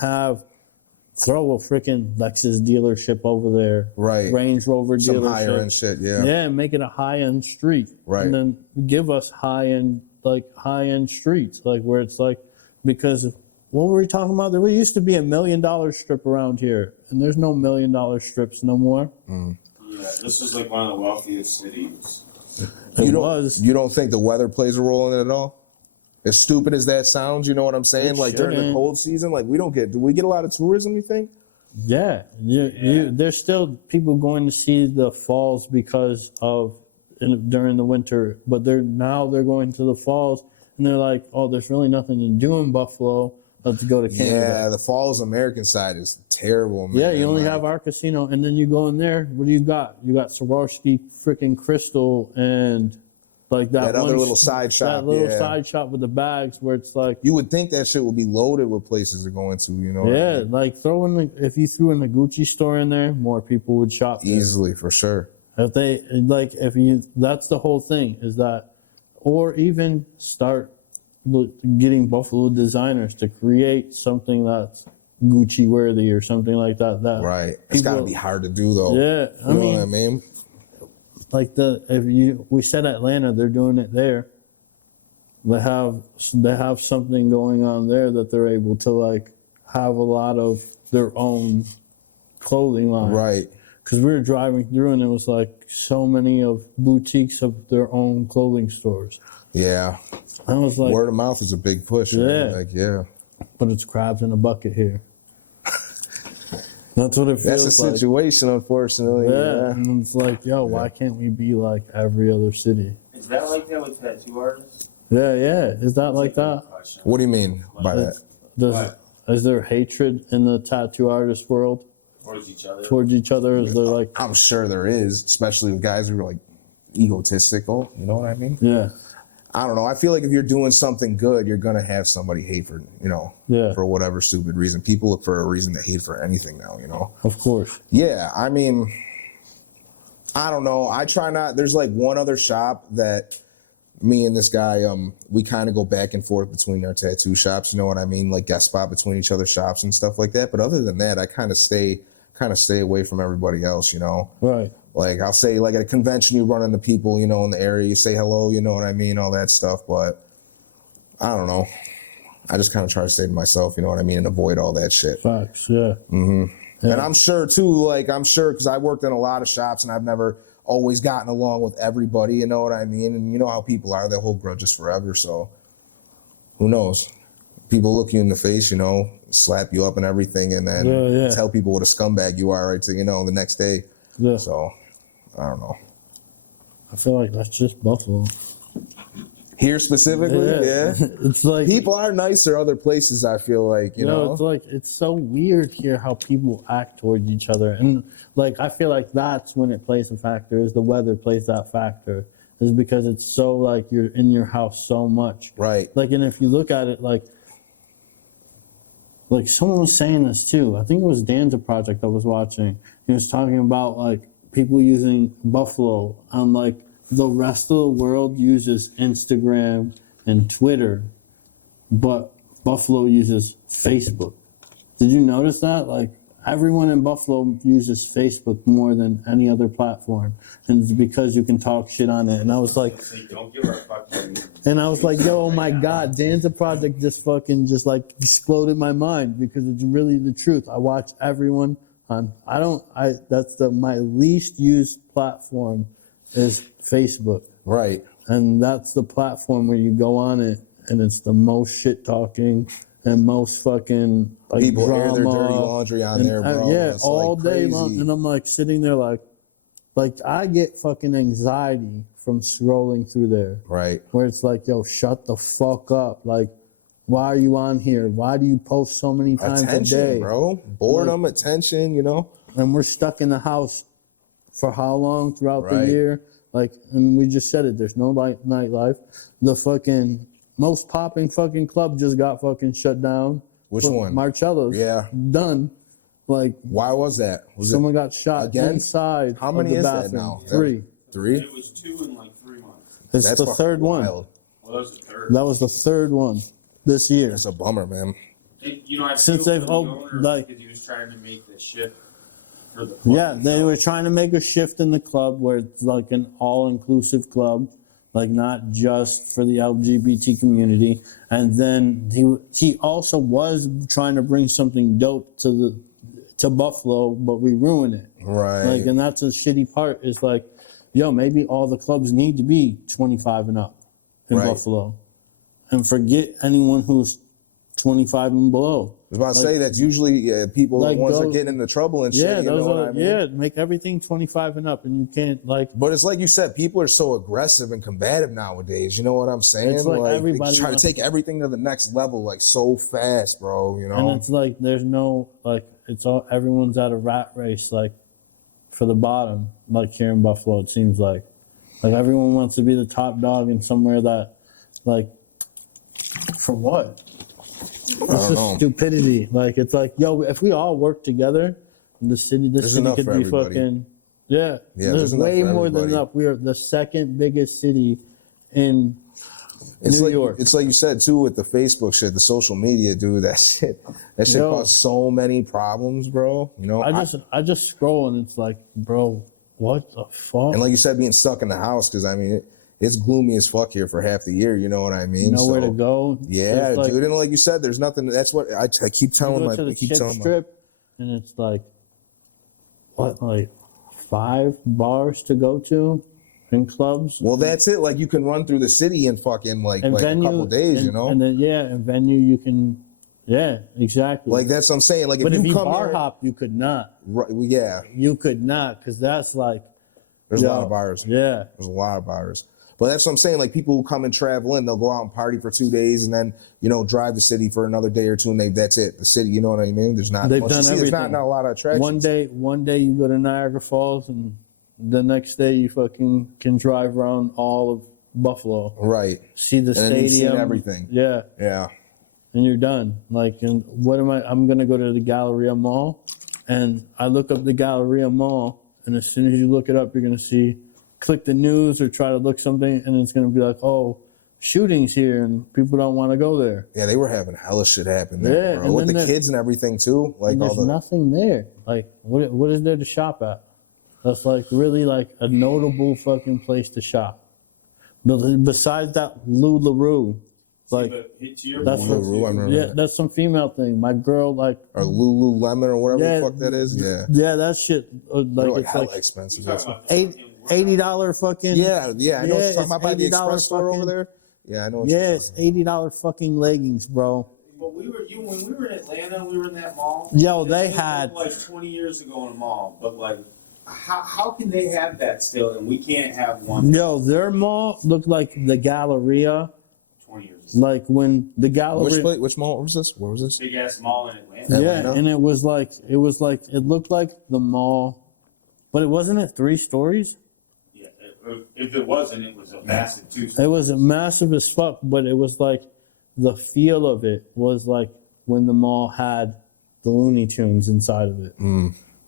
throw a freaking Lexus dealership over there, Right. Range Rover Some dealership, higher end shit, yeah. yeah, and make it a high end street, Right. and then give us high end streets, like where it's like, because what were we talking about? There used to be $1 million strip around here, and there's no $1 million strips no more. Yeah, this is like one of the wealthiest cities. It was. You don't think the weather plays a role in it at all? As stupid as that sounds, you know what I'm saying? It Like during the shouldn't. cold season, like do we get a lot of tourism, you think? Yeah, there's still people going to see the falls because of during the winter, but they're going to the falls and they're like, oh, there's really nothing to do in Buffalo. Let's go to Canada. Yeah, the Falls American side is terrible, man. Yeah, you only Like, have our casino, and then you go in there. What do you got? You got Swarovski, freaking Crystal, and like that other one little side shop. That little yeah. side shop with the bags, where it's like, You would think that shit would be loaded with places to go into, you know? what I yeah, mean? like if you threw in the Gucci store in there, more people would shop there. Easily, for sure. That's the whole thing, is that, or even start getting Buffalo designers to create something that's Gucci worthy or something like that. Right. It's got to people- be hard to do, though. Yeah, You know what I mean? like we said Atlanta, they're doing it there. They have something going on there that they're able to like have a lot of their own clothing line. Right. Because we were driving through and it was like so many of boutiques of their own clothing stores. Yeah. I was like, word of mouth is a big push. Yeah. Right? Like, yeah. but it's crabs in a bucket here. That's what it feels That's the like. situation, unfortunately. Yeah. And it's like, yo, why can't we be like every other city? Is that like that with tattoo artists? Yeah, yeah. Is that like that? Question. What do you mean by that? Is there hatred in the tattoo artist world Towards each other? Is there like, I'm sure there is, especially with guys who are like egotistical. You know what I mean? yeah, I don't know. I feel like if you're doing something good, you're gonna have somebody hate for, yeah, for whatever stupid reason. People look for a reason to hate for anything now, of course. Yeah, I mean, I don't know. I try not. There's like one other shop that me and this guy, we kind of go back and forth between our tattoo shops. You know what I mean? Like guest spot between each other's shops and stuff like that. But other than that, I kind of stay away from everybody else. Right. Like I'll say, like at a convention, you run into people, in the area, you say hello, you know what I mean, all that stuff. But I don't know. I just kind of try to stay to myself, you know what I mean, and avoid all that shit. Facts. Yeah. Mm-hmm. Yeah. And I'm sure too, because I worked in a lot of shops and I've never always gotten along with everybody, you know what I mean? And you know how people are, they'll hold grudges forever. So who knows? People look you in the face, slap you up and everything, and then tell people what a scumbag you are, right? So, the next day. Yeah. So I don't know. I feel like that's just Buffalo. Here specifically, yeah. It's like people are nicer other places, I feel like, you know. It's like it's so weird here how people act towards each other. And like I feel like that's when it plays a factor, is the weather plays that factor. Is because it's so like you're in your house so much. Right. Like, and if you look at it like someone was saying this too. I think it was Dan's project I was watching. He was talking about like people using Buffalo on like the rest of the world uses Instagram and Twitter, but Buffalo uses Facebook. Did you notice that? Like everyone in Buffalo uses Facebook more than any other platform, and it's because you can talk shit on it. And I was like, don't give her a fucking. And I was like, yo, oh my God, Dan's project just like exploded my mind, because it's really the truth. I watch everyone on, that's my least used platform is Facebook. Right. And that's the platform where you go on it and it's the most shit talking and most fucking like people drama. air their dirty laundry on there, bro. Yeah, it's all like day crazy. long. And I'm like sitting there like I get fucking anxiety from scrolling through there. Right. Where it's like, yo, shut the fuck up. Like, why are you on here? Why do you post so many times attention, a day? Bro. Boredom, attention, And we're stuck in the house for how long throughout Right. the year? Like, and we just said it, there's no nightlife. The fucking most popping fucking club just got fucking shut down. Which one? Marcello's. Yeah. Done. Like, why was that? someone got shot again? Inside. How many of the is bathroom. that now? 3. 3? It was 2 in like 3 months. It's That's the fucking third one. wild. Well, that was the third. That was the third one this year. It's a bummer, man. I Since feel they've for the owner like- because he was trying to make the shift for the club. Yeah, they were trying to make a shift in the club where it's like an all-inclusive club, like not just for the LGBT community. And then he also was trying to bring something dope to Buffalo, but we ruined it. Right. Like, and that's a shitty part. Is like, yo, maybe all the clubs need to be 25 and up in Right. Buffalo, and forget anyone who's 25 and below. I was about to say that's usually people like the ones that those- get into trouble and shit. Yeah, you know those what are I mean? yeah. Make everything 25 and up, and you can't like. But it's like you said, people are so aggressive and combative nowadays. You know what I'm saying? It's like everybody they try to wants- take everything to the next level, like so fast, bro. And it's like there's no like it's all everyone's at a rat race like for the bottom, like here in Buffalo. It seems like everyone wants to be the top dog in somewhere that like for what? It's just know. stupidity. Like it's like, yo, if we all work together, this city enough could for be everybody. fucking yeah. Yeah, there's there's enough way for more than everybody. enough. We are the second biggest city in It's New like, York. It's like you said too with the Facebook shit, the social media, dude. That shit Yo. caused so many problems, bro. I just scroll and it's like, bro, what the fuck? And like you said, being stuck in the house, because I mean, it's gloomy as fuck here for half the year. You know what I mean? Nowhere to go. Yeah, There's, like, dude. And like you said, there's nothing. That's what I keep You telling go my. to the I keep chip telling my. strip, and it's like what, like 5 bars to go to and clubs. Well, that's it. Like you can run through the city in fucking like a couple days, and, you know. And then and venue you can, exactly. Like that's what I'm saying. Like but if you come bar here, hop, you could not. right, well, yeah. You could not, because that's like. There's a lot of bars. Yeah. There's a lot of bars. But that's what I'm saying. Like people who come and travel in, they'll go out and party for 2 days and then, drive the city for another day or two, and that's it. The city, you know what I mean? There's not They've much done to see. everything. There's not a lot of attractions. One day you go to Niagara Falls, and the next day you fucking can drive around all of Buffalo. Right. See the And then you've stadium. seen everything. Yeah. Yeah. And you're done. Like, and I'm going to go to the Galleria Mall, and I look up the Galleria Mall, and as soon as you look it up, you're going to click the news or try to look something, and it's going to be like, oh, shootings here, and people don't want to go there. Yeah, they were having hella shit happen there, bro. And With the kids and everything, too. Like and there's nothing there. Like, what is there to shop at? That's like really like a notable fucking place to shop. But besides that, LuLaRoe, like that's that's some female thing. My girl like or Lululemon or whatever the fuck that is. Yeah. Yeah, that shit They're it's hella like expensive. $80 fucking. Yeah. I know what you're talking about by the express store fucking, over there. Yeah, I know. It's $80 fucking leggings, bro. But when we were in Atlanta, we were in that mall. Yo, they had like 20 years ago in a mall, but like. How can they have that still and we can't have one? Yo, their mall looked like the Galleria. 20 years. Like when the Galleria. Which mall was this? Where was this? Big ass mall in Atlanta. Yeah, and it looked like the mall, but it wasn't 3 stories. Yeah, if it wasn't, it was a massive 2 stories. It was massive as fuck, but it was like the feel of it was like when the mall had the Looney Tunes inside of it.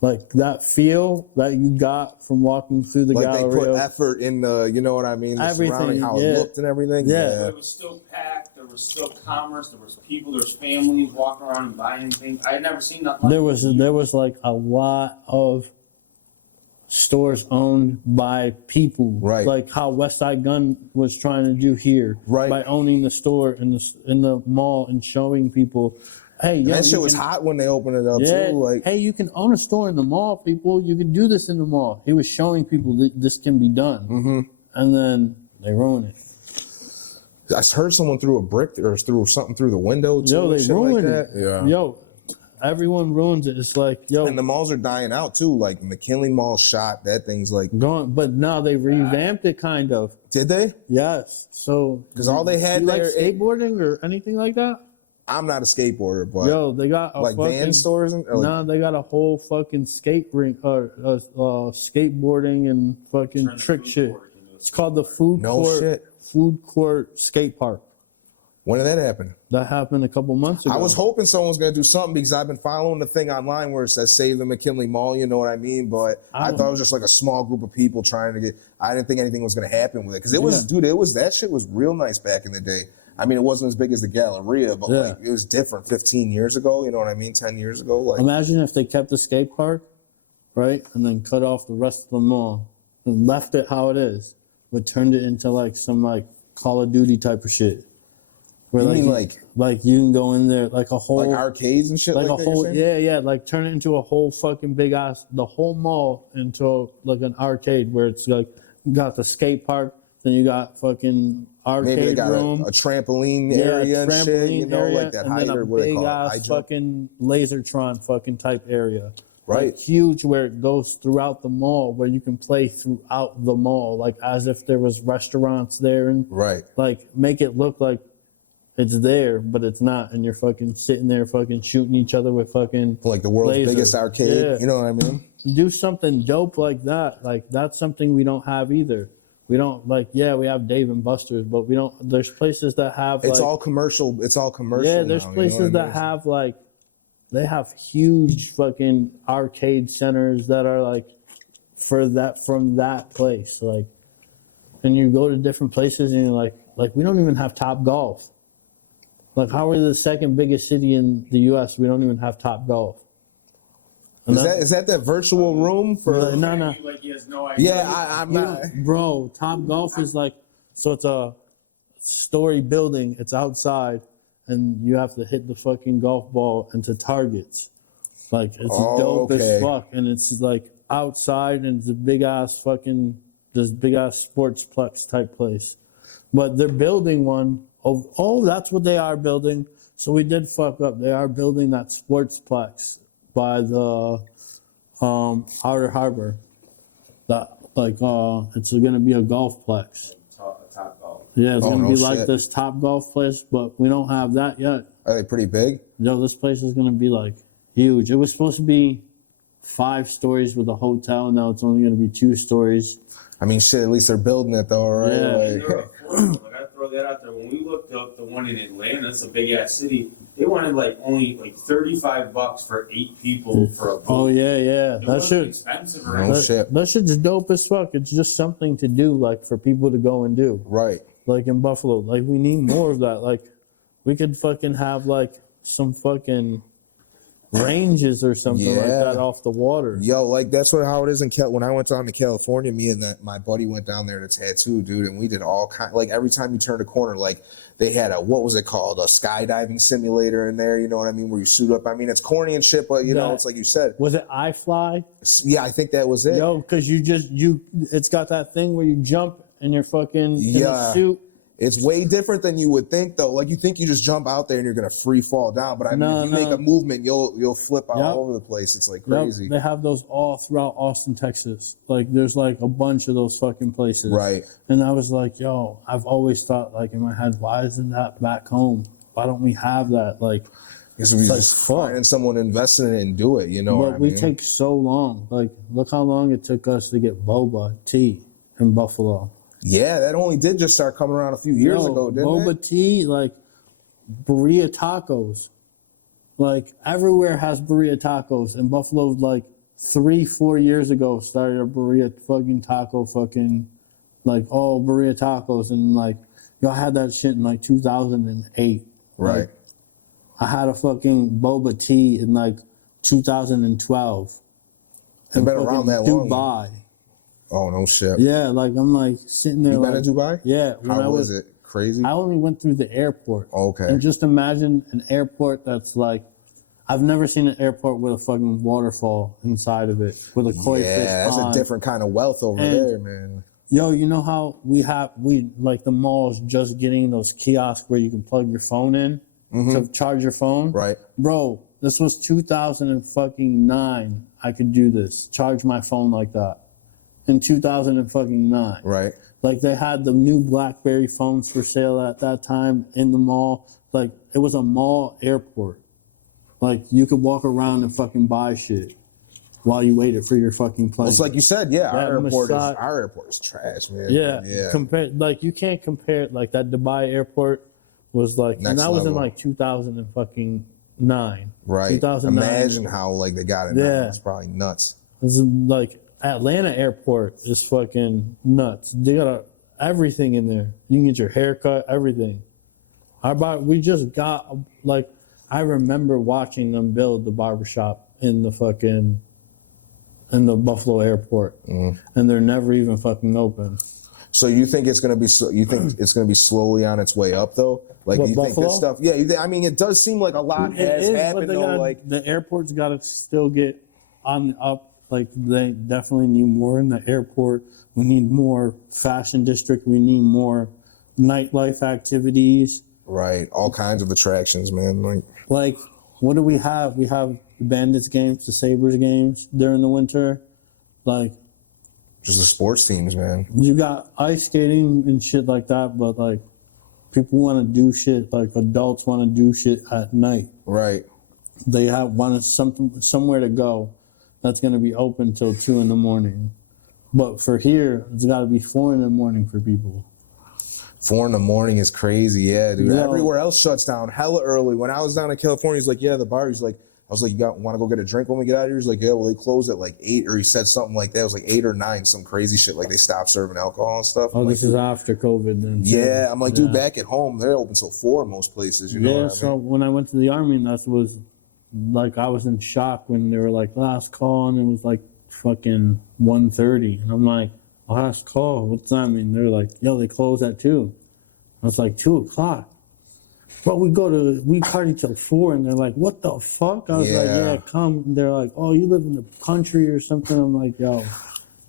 Like that feel that you got from walking through the Galleria. Like they put effort in the, you know what I mean? The surrounding, how it looked and everything. Yeah. It was still packed. There was still commerce. There was people. There was families walking around and buying things. I had never seen nothing like that. There was like a lot of stores owned by people. Right. Like how West Side Gun was trying to do here. Right. By owning the store in the mall and showing people. Hey, yo, that shit was hot when they opened it up too. Like, hey, you can own a store in the mall, people. You can do this in the mall. He was showing people that this can be done, and then they ruined it. I heard someone threw a brick or threw something through the window too. Yo, they ruined it. Yeah. Yo, everyone ruins it. It's like, yo, and the malls are dying out too. Like McKinley Mall shot. That thing's like gone. But now they revamped it, kind of. Did they? Yes. So because all they had you there, like skateboarding or anything like that. I'm not a skateboarder, but yo, they got a like fucking, van stores and they got a whole fucking skate rink or skateboarding and fucking trick shit. It's called the Food Court Skate Park. When did that happen? That happened a couple months ago. I was hoping someone was gonna do something because I've been following the thing online where it says save the McKinley Mall. You know what I mean? But I thought it was just like a small group of people trying to get. I didn't think anything was gonna happen with it because it was, dude. It was that shit was real nice back in the day. I mean, it wasn't as big as the Galleria, but like it was different 15 years ago. You know what I mean? 10 years ago. Like, imagine if they kept the skate park, right, and then cut off the rest of the mall and left it how it is, but turned it into like some like Call of Duty type of shit. Where you mean like you can go in there like a whole like arcades and shit like a that, whole like turn it into a whole fucking big ass the whole mall into like an arcade where it's like you got the skate park, then you got fucking arcade maybe they got room, a trampoline area and shit, you know, area, like that and height then or a what they big call it, ass fucking Lasertron fucking type area. Right. Like huge where it goes throughout the mall where you can play throughout the mall, like as if there was restaurants there and like make it look like it's there, but it's not, and you're fucking sitting there fucking shooting each other with fucking like the world's biggest arcade. You know what I mean? Do something dope like that. Like that's something we don't have either. We don't we have Dave and Buster's, but we don't. There's places that have. It's all commercial. It's all commercial. Yeah, there's places that have like, they have huge fucking arcade centers that are like, from that place. Like, and you go to different places and you're like we don't even have Top Golf. Like, how are we the second biggest city in the U.S.? We don't even have Top Golf. Is that virtual room for? No. Like he has no idea. Yeah, I'm not. Bro, Top Golf is like, so it's a story building. It's outside, and you have to hit the fucking golf ball into targets. Like, it's dope as fuck, and it's like outside, and it's a big ass sportsplex type place. But they're building one. Oh, that's what they are building. So we did fuck up. They are building that sportsplex by the Outer Harbor. That it's gonna be a golfplex. Top golf. Yeah, it's gonna be like shit. this Top Golf place, but we don't have that yet. Are they pretty big? Yo, this place is gonna be like huge. It was supposed to be 5 stories with a hotel. Now it's only gonna be 2 stories. I mean, shit, at least they're building it though, right? Yeah. Like, Like, I throw that out there. When we looked up the one in Atlanta, it's a big ass city. They wanted only $35 for 8 people for a boat. Oh yeah. It That wasn't shit. expensive No or anything. shit. That shit's dope as fuck. It's just something to do, like for people to go and do. right. Like in Buffalo, like we need more of that. Like we could fucking have like some fucking ranges or something like Yeah. that off the water. Yo, like that's how it is in when I went down to California, me and my buddy went down there to tattoo, dude, and we did all kind. Like every time you turned a corner, like they had what was it called, a skydiving simulator in there. You know what I mean? Where you suit up. I mean, it's corny and shit, but you know, it's like you said. Was it iFly? Yeah, I think that was it. Yo, because it's got that thing where you jump and you're fucking in a suit. It's way different than you would think, though. Like you think you just jump out there and you're gonna free fall down, but I mean, if you make a movement, you'll flip out all over the place. It's like crazy. Yep, they have those all throughout Austin, Texas. Like there's like a bunch of those fucking places. Right. And I was like, yo, I've always thought like in my head, why isn't that back home? Why don't we have that? Like, It's like just finding someone investing in it and do it. You know. But we take so long. Like, look how long it took us to get boba tea in Buffalo. Yeah, that only did just start coming around a few years ago, didn't boba it? tea, like burrito tacos. Like everywhere has burrito tacos. And Buffalo, like 3-4 years ago, started a burrito fucking taco like all burrito tacos. And like, y'all had that shit in like 2008. Right. Like, I had a fucking boba tea in like 2012. It's been around that long. Dubai. Oh, no shit. Yeah, like I'm like sitting there. You been like, to Dubai? Yeah. How was it? Crazy? I only went through the airport. Okay. And just imagine an airport that's like, I've never seen an airport with a fucking waterfall inside of it with a koi fish Yeah, that's pond. a different kind of wealth over And- there, man. Yo, you know how we like the malls just getting those kiosks where you can plug your phone in to charge your phone? Right. Bro, this was 2009. I could do this. Charge my phone like that. In 2009. Right. Like they had the new BlackBerry phones for sale at that time in the mall. Like it was a mall airport. Like you could walk around and fucking buy shit while you waited for your fucking plane. It's like you said, yeah, That our airport is trash, man. yeah. Like you can't compare it. Like that Dubai airport was like, Next and that was in level. like 2009. Right. 2009. Imagine how like they got it now. Yeah. It's probably nuts. This is like Atlanta airport is fucking nuts. They got everything in there. You can get your hair cut, everything. We just got like, I remember watching them build the barbershop in the Buffalo airport, and they're never even fucking open. So you think it's gonna be? You think it's gonna be slowly on its way up, though? Like, What, do you think Buffalo? this stuff? Yeah, I mean, it does seem like a lot has happened, though. Like, the airport's got to still get on the up. Like they definitely need more in the airport. We need more fashion district. We need more nightlife activities. right, all kinds of attractions, man. Like, what do we have? We have the Bandits games, the Sabres games during the winter. Like, Just the sports teams, man. you got ice skating and shit like that, but like, people want to do shit. Like, adults want to do shit at night. Right. They want somewhere to go that's going to be open till 2 a.m. But for here, it's got to be 4 a.m. for people. 4 a.m. is crazy, yeah, dude. Yo. Everywhere else shuts down hella early. When I was down in California, he's like, yeah, the bar. He's like, I was like, want to go get a drink when we get out of here? He's like, yeah, well, they close at like 8, or he said something like that. It was like 8 or 9, some crazy shit. Like they stopped serving alcohol and stuff. Oh, I'm this like, is after COVID then. too. yeah, I'm like, dude, back at home, they're open till 4 most places. You know Yeah, what I so mean? when I went to the Army, that was like, I was in shock when they were like, last call, and it was like fucking 1:30. And I'm like, last call? What's that mean? They're like, yo, they close at 2. I was like, 2 o'clock. bro, we party till 4, and they're like, what the fuck? I was like, yeah, come. And they're like, oh, you live in the country or something. I'm like, yo,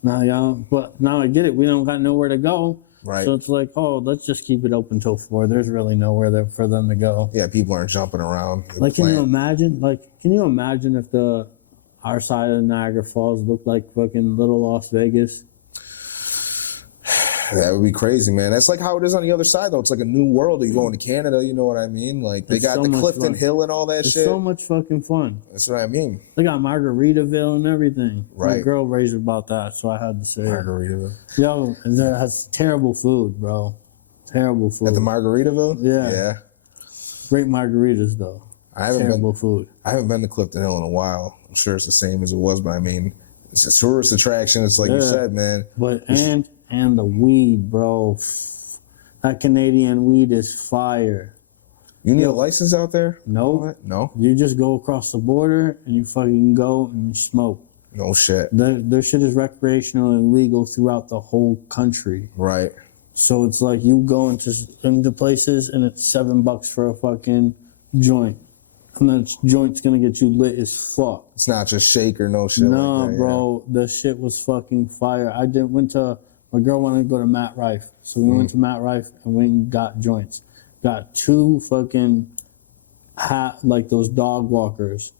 nah, y'all. But now I get it. We don't got nowhere to go. Right. So it's like, oh, let's just keep it open till 4. There's really nowhere there for them to go. Yeah, people aren't jumping around. Like, can you imagine if our side of Niagara Falls looked like fucking little Las Vegas? That would be crazy, man. That's like how it is on the other side, though. It's like a new world. You go into Canada, you know what I mean? Like, they got the Clifton Hill and all that shit. It's so much fucking fun. That's what I mean. They got Margaritaville and everything. Right. My girl raised about that, so I had to say Margaritaville. Yo, and that has terrible food, bro. Terrible food. At the Margaritaville? Yeah. Yeah. Great margaritas, though. Terrible food. I haven't been to Clifton Hill in a while. I'm sure it's the same as it was, but I mean, it's a tourist attraction. It's like you said, man. But and the weed, bro. That Canadian weed is fire. You need a license out there? No. No? You just go across the border and you fucking go and you smoke. No shit. Their shit is recreational and legal throughout the whole country. Right. So it's like you go into places and it's $7 for a fucking joint. And that joint's gonna get you lit as fuck. It's not just shake or no shit. No, like that, bro, the shit was fucking fire. My girl wanted to go to Matt Rife. So we went to Matt Rife and we got joints. Got 2 fucking, like those dog walkers,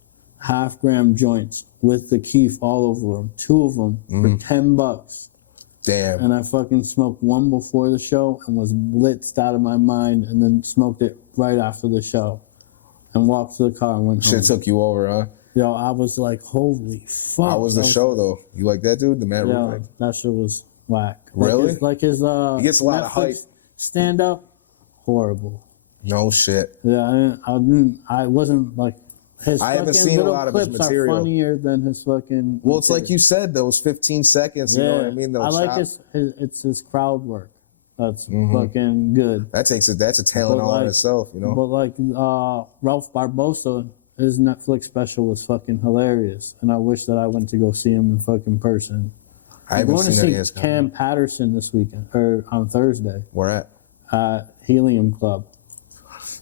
half-gram joints with the keef all over them. 2 of them for $10. Damn. And I fucking smoked one before the show and was blitzed out of my mind, and then smoked it right after the show and walked to the car and went home. Shit took you over, huh? Yo, I was like, holy fuck. How was the show, though? You like that dude? The Matt Rife? That shit was whack. Really? Like his he gets a lot of hype. Stand-up, horrible. No shit. Yeah, I wasn't like his. I haven't seen a lot of his material. Are funnier than his fucking. Well, it's like you said, those 15 seconds. You know what I mean? I like his crowd work. That's fucking good. That's a talent all in itself, you know. But like Ralph Barbosa, his Netflix special was fucking hilarious, and I wish that I went to go see him in fucking person. I haven't seen any of his Cam Patterson this weekend or on Thursday. Where at? Helium Club.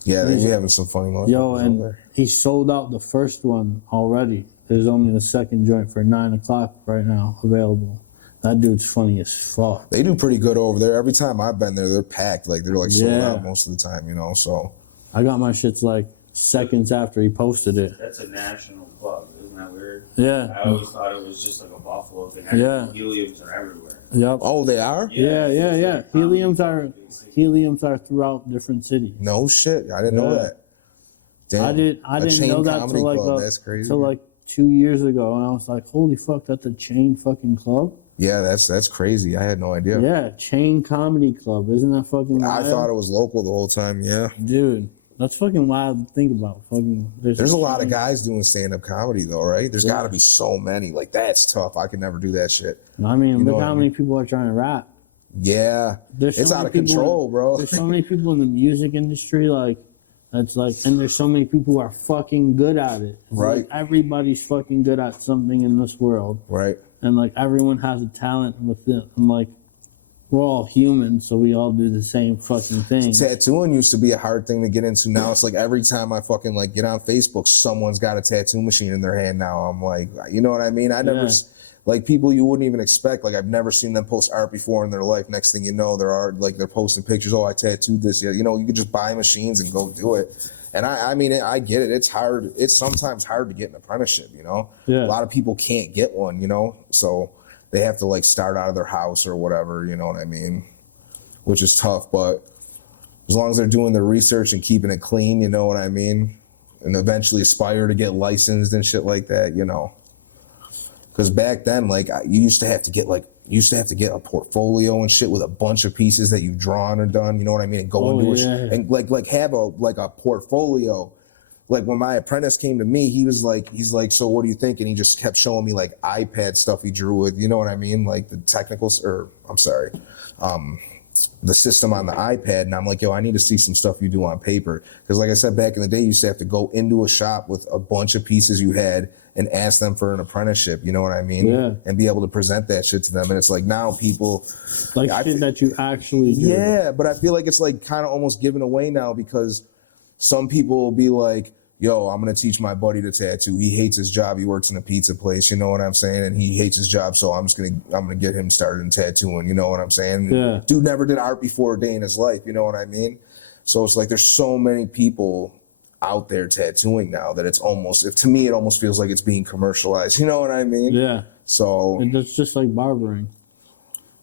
Yeah, they be having some funny moments. Yo, and he sold out the first one already. There's only the second joint for 9 o'clock right now available. That dude's funny as fuck. They do pretty good over there. Every time I've been there, they're packed. Like they're like sold out most of the time, you know. So I got my shits like seconds after he posted it. That's a national club, isn't that weird? Yeah. I always thought it was just like a Buffalo thing. Yeah. Heliums are everywhere. Yep. Oh, they are? Yeah. Heliums are throughout different cities. No shit. I didn't know that. Damn. I didn't know that till like that's crazy. till like 2 years ago, and I was like, holy fuck, that's a chain fucking club. Yeah, that's crazy. I had no idea. Yeah, chain comedy club. Isn't that fucking wild? I thought it was local the whole time. Yeah. Dude, that's fucking wild to think about. Fucking. There's a lot of guys doing stand-up comedy though, right? There's got to be so many. Like that's tough. I could never do that shit. I mean, look how many people are trying to rap. Yeah, it's out of control, bro. There's so many people in the music industry, like, that's like, and there's so many people who are fucking good at it. It's right. Like everybody's fucking good at something in this world. Right. And like everyone has a talent with it. And like, we're all human, so we all do the same fucking thing. Tattooing used to be a hard thing to get into. Now it's like every time I fucking like get on Facebook, someone's got a tattoo machine in their hand now. I'm like, you know what I mean? I never, like people you wouldn't even expect. Like I've never seen them post art before in their life. Next thing you know, they're posting pictures. Oh, I tattooed this. Yeah, you know, you could just buy machines and go do it. And I mean, I get it. It's hard. It's sometimes hard to get an apprenticeship, you know? Yeah. A lot of people can't get one, you know? So they have to like start out of their house or whatever, you know what I mean? Which is tough, but as long as they're doing their research and keeping it clean, you know what I mean? And eventually aspire to get licensed and shit like that, you know? Because back then, like, you used to have to get a portfolio and shit with a bunch of pieces that you've drawn or done, you know what I mean? And go into it and like have a portfolio. Like when my apprentice came to me, he's like, so what do you think? And he just kept showing me like iPad stuff he drew with, you know what I mean? Like the the system on the iPad. And I'm like, yo, I need to see some stuff you do on paper. Because like I said, back in the day, you used to have to go into a shop with a bunch of pieces you had and ask them for an apprenticeship, you know what I mean? Yeah. And be able to present that shit to them. And it's like now people... Like shit that you actually do. Yeah, but I feel like it's like kind of almost given away now because some people will be like, yo, I'm going to teach my buddy to tattoo. He hates his job. He works in a pizza place. You know what I'm saying? And he hates his job. So I'm going to get him started in tattooing. You know what I'm saying? Yeah. Dude never did art before a day in his life. You know what I mean? So it's like, there's so many people out there tattooing now that it's almost, to me, it almost feels like it's being commercialized. You know what I mean? Yeah. So. And it's just like barbering.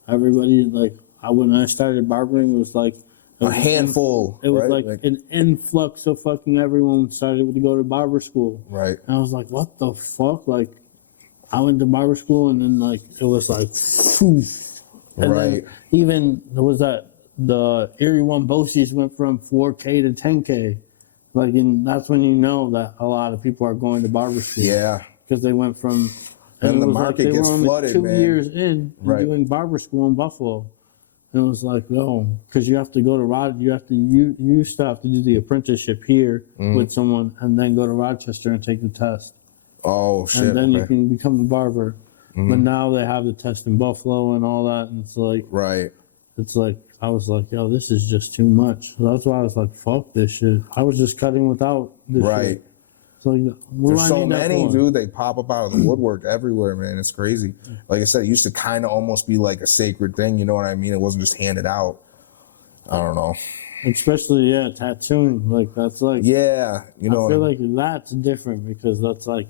Everybody, like, when I started barbering, it was like, A handful. It was right? like an influx of fucking everyone started to go to barber school. Right. And I was like, what the fuck? Like, I went to barber school and then, like, it was like, phew. And Right. then even, there was that, the Erie One Bosies went from 4K to 10K. Like, and that's when you know that a lot of people are going to barber school. Yeah. Because they went from, And it the was market they gets were only flooded, 2 man. years in Right. doing barber school in Buffalo. And it was like, yo, because you have to go to you used to have to do the apprenticeship here with someone and then go to Rochester and take the test. Oh, shit. And then you okay. can become a barber. But now they have the test in Buffalo and all that. And Right. it's like, I was like, yo, this is just too much. So that's why I was like, fuck this shit. I was just cutting without this Right. shit. It's like, what There's do I so need that many, for? dude. They pop up out of the woodwork everywhere, man. It's crazy. Like I said, it used to kind of almost be like a sacred thing. You know what I mean? It wasn't just handed out. I don't know. Especially, yeah, tattooing. Like, that's like, Yeah, you know. I feel like that's different because that's like,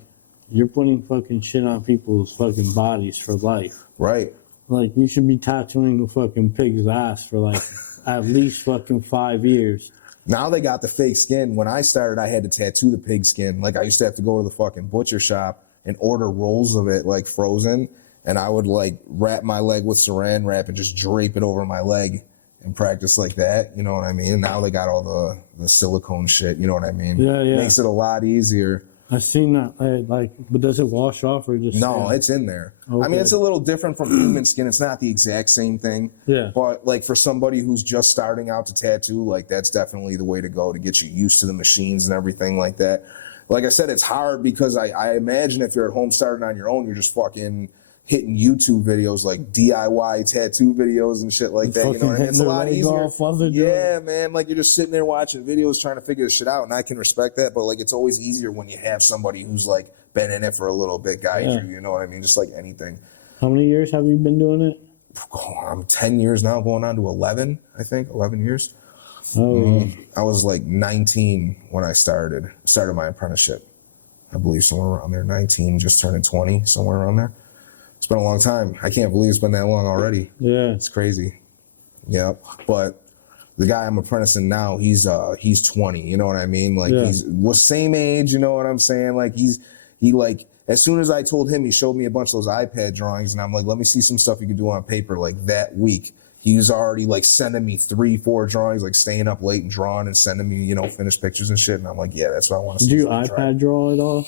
you're putting fucking shit on people's fucking bodies for life. right. Like, you should be tattooing a fucking pig's ass for like at least fucking 5 years. Now they got the fake skin. When I started, I had to tattoo the pig skin. Like I used to have to go to the fucking butcher shop and order rolls of it like frozen. And I would like wrap my leg with saran wrap and just drape it over my leg and practice like that. You know what I mean? And now they got all the silicone shit. You know what I mean? Yeah, yeah. Makes it a lot easier. I've seen that. Like, but does it wash off or just? No, stay? it's in there. Okay. I mean, it's a little different from human skin. It's not the exact same thing. Yeah. But like for somebody who's just starting out to tattoo, like that's definitely the way to go to get you used to the machines and everything like that. Like I said, it's hard because I imagine if you're at home starting on your own, you're just fucking hitting YouTube videos like DIY tattoo videos and shit like that. You know what I mean? It's a lot easier. Yeah, man. Like you're just sitting there watching videos trying to figure this shit out, and I can respect that. But like, it's always easier when you have somebody who's like been in it for a little bit, guide you. You know what I mean? Just like anything. How many years have you been doing it? Oh, I'm 10 years now, going on to 11. I think 11 years. Oh, I was like 19 when I started my apprenticeship. I believe somewhere around there. 19, just turning 20, somewhere around there. It's been a long time. I can't believe it's been that long already. yeah. It's crazy. Yeah. But the guy I'm apprenticing now, he's 20. You know what I mean? Like was same age. You know what I'm saying? Like he like, as soon as I told him, he showed me a bunch of those iPad drawings, and I'm like, let me see some stuff you can do on paper. Like that week, he was already like sending me 3-4 drawings, like staying up late and drawing and sending me, finished pictures and shit. And I'm like, yeah, that's what I want to see. Do you iPad draw at all?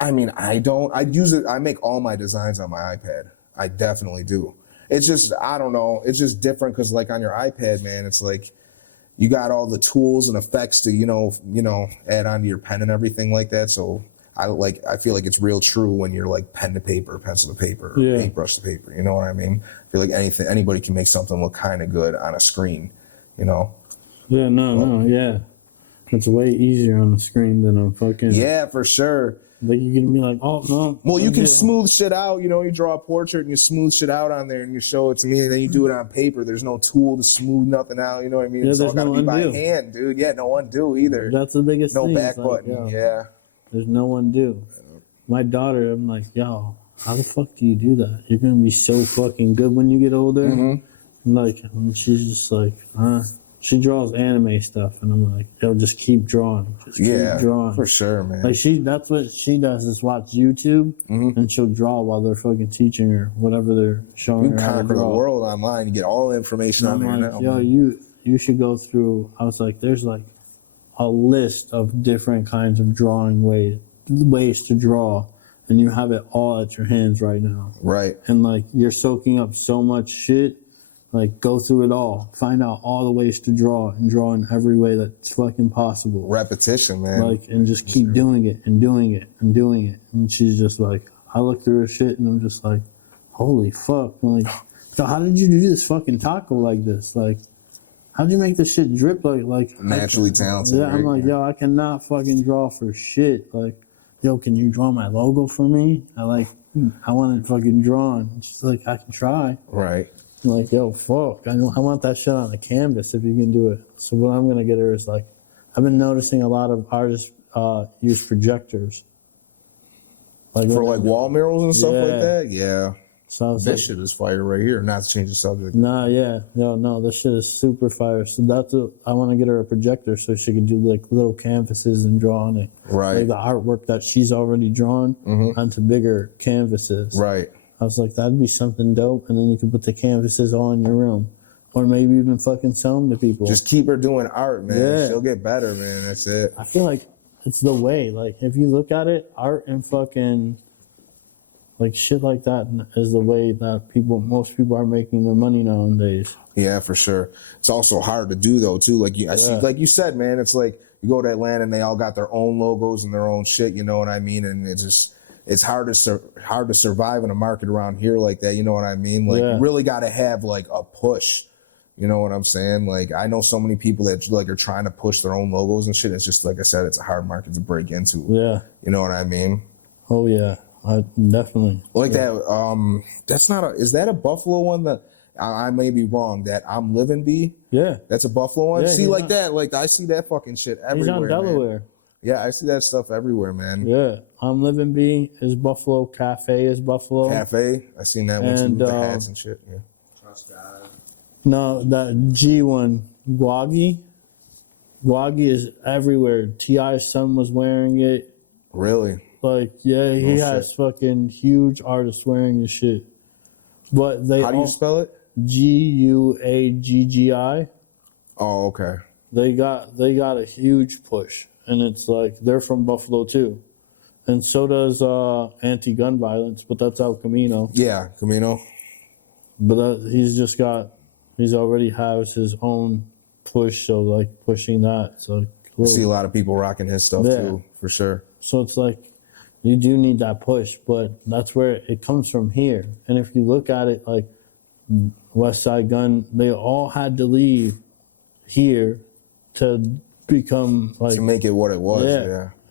I mean, I don't. I use it. I make all my designs on my iPad. I definitely do. It's just, I don't know. It's just different because, like, on your iPad, man, it's like you got all the tools and effects to, add onto your pen and everything like that. So I feel like it's real true when you're like pen to paper, pencil to paper, or paintbrush to paper. You know what I mean? I feel like anybody can make something look kind of good on a screen. Yeah. Yeah. It's way easier on the screen than on fucking. Yeah, for sure. Like you're gonna be like, oh no. Well, you can smooth shit out. You draw a portrait and you smooth shit out on there and you show it to me, and then you do it on paper. There's no tool to smooth nothing out. You know what I mean? Yeah, It's all there's gotta no be by undo. hand, dude. Yeah, no undo either. That's the biggest No thing. back It's like, button. yo, Yeah. There's no undo. My daughter, I'm like, yo, how the fuck do you do that? You're gonna be so fucking good when you get older. Mm-hmm. Like, and she's just like, she draws anime stuff, and I'm like, yo, just keep drawing. Just keep drawing. For sure, man. Like that's what she does is watch YouTube, and she'll draw while they're fucking teaching her whatever they're showing You her can how to conquer the draw. world online. You get all the information on I'm there like, now. yo, you should go through. I was like, there's like a list of different kinds of drawing ways to draw, and you have it all at your hands right now. Right. And like you're soaking up so much shit. Like, go through it all. Find out all the ways to draw and draw in every way that's fucking possible. Repetition, man. Like, and just keep doing it and doing it and doing it. And she's just like, I look through her shit and I'm just like, holy fuck. I'm like, so how did you do this fucking taco like this? Like, how'd you make this shit drip like Naturally talented. Yeah, right? I'm like, yo, I cannot fucking draw for shit. Like, yo, can you draw my logo for me? I want it fucking drawn. She's like, I can try. Right. I'm like, yo, fuck. I want that shit on a canvas if you can do it. So what I'm gonna get her is like, I've been noticing a lot of artists use projectors. Like For like wall murals and stuff Yeah. like that? Yeah. So I was That like, shit is fire right here. Not to change the subject. nah, yeah, no, this shit is super fire. So I want to get her a projector so she can do like little canvases and draw on it. Right. Like the artwork that she's already drawn onto bigger canvases. Right. I was like, that'd be something dope. And then you can put the canvases all in your room. Or maybe even fucking sell them to people. Just keep her doing art, man. Yeah. She'll get better, man. That's it. I feel like it's the way. Like, if you look at it, art and fucking, like, shit like that is the way that most people are making their money nowadays. Yeah, for sure. It's also hard to do though, too. Like I see, like you said, man. It's like you go to Atlanta and they all got their own logos and their own shit. You know what I mean? And it's hard to survive in a market around here like that. You know what I mean? Like you really got to have like a push. You know what I'm saying? Like I know so many people that like are trying to push their own logos and shit. It's just like I said, it's a hard market to break into. Yeah. You know what I mean? Oh yeah, I definitely. Like that. That's not a. Is that a Buffalo one? That I may be wrong. That I'm Living Bee. Yeah. That's a Buffalo one. Yeah, see, he's like on- that. Like I see that fucking shit everywhere. He's on Delaware. Man. Yeah, I see that stuff everywhere, man. Yeah. I'm Living Bee is Buffalo. Cafe is Buffalo. Cafe. I seen that one too. And, With the hats and shit. Yeah. Trust God. No, that G one, Gwagi. Gwagi is everywhere. T.I.'s son was wearing it. Really? Like, yeah, he No has shit. fucking huge artists wearing his shit. But they How do you spell it? Guaggi. Oh, okay. They got a huge push, and it's like they're from Buffalo too, and so does anti-gun violence, but that's El Camino. Yeah, Camino. But he's already has his own push, so like pushing that. So I see a lot of people rocking his stuff too, for sure. So it's like you do need that push, but that's where it comes from here. And if you look at it, like West Side Gun, they all had to leave here to become like To make it what it was,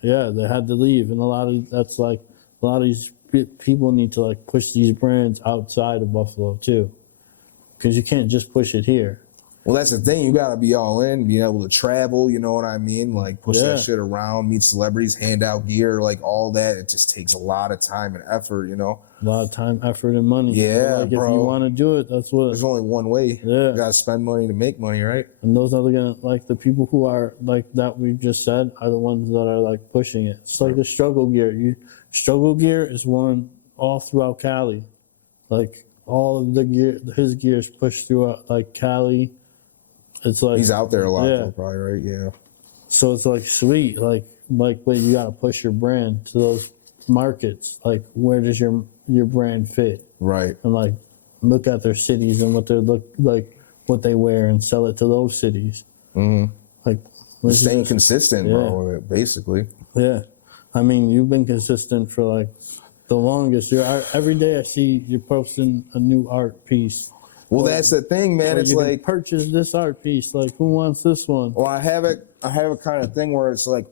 yeah, they had to leave, and a lot of these people need to like push these brands outside of Buffalo too, because you can't just push it here. Well, that's the thing. You got to be all in, being able to travel, you know what I mean? Like, push that shit around, meet celebrities, hand out gear, like all that. It just takes a lot of time and effort, you know? A lot of time, effort, and money. Yeah, but, like, bro. if you want to do it, that's what. There's only one way. Yeah. You got to spend money to make money, right? And those are gonna like the people who are like that we just said are the ones that are like pushing it. It's like the struggle gear. Struggle gear is worn all throughout Cali. Like all of the gear, his gear is pushed throughout like Cali. It's like He's out there a lot, though, probably, right? Yeah. so it's like sweet, but you gotta push your brand to those markets. Like where does your brand fit? Right. And like look at their cities and what they look like, what they wear, and sell it to those cities. Mm-hmm. Like Staying consistent, bro, basically. Yeah, I mean you've been consistent for like the longest. Every day I see you're posting a new art piece. Well, that's the thing, man. Or It's you can like, purchase this art piece. Like who wants this one? well, I have a kind of thing where it's like,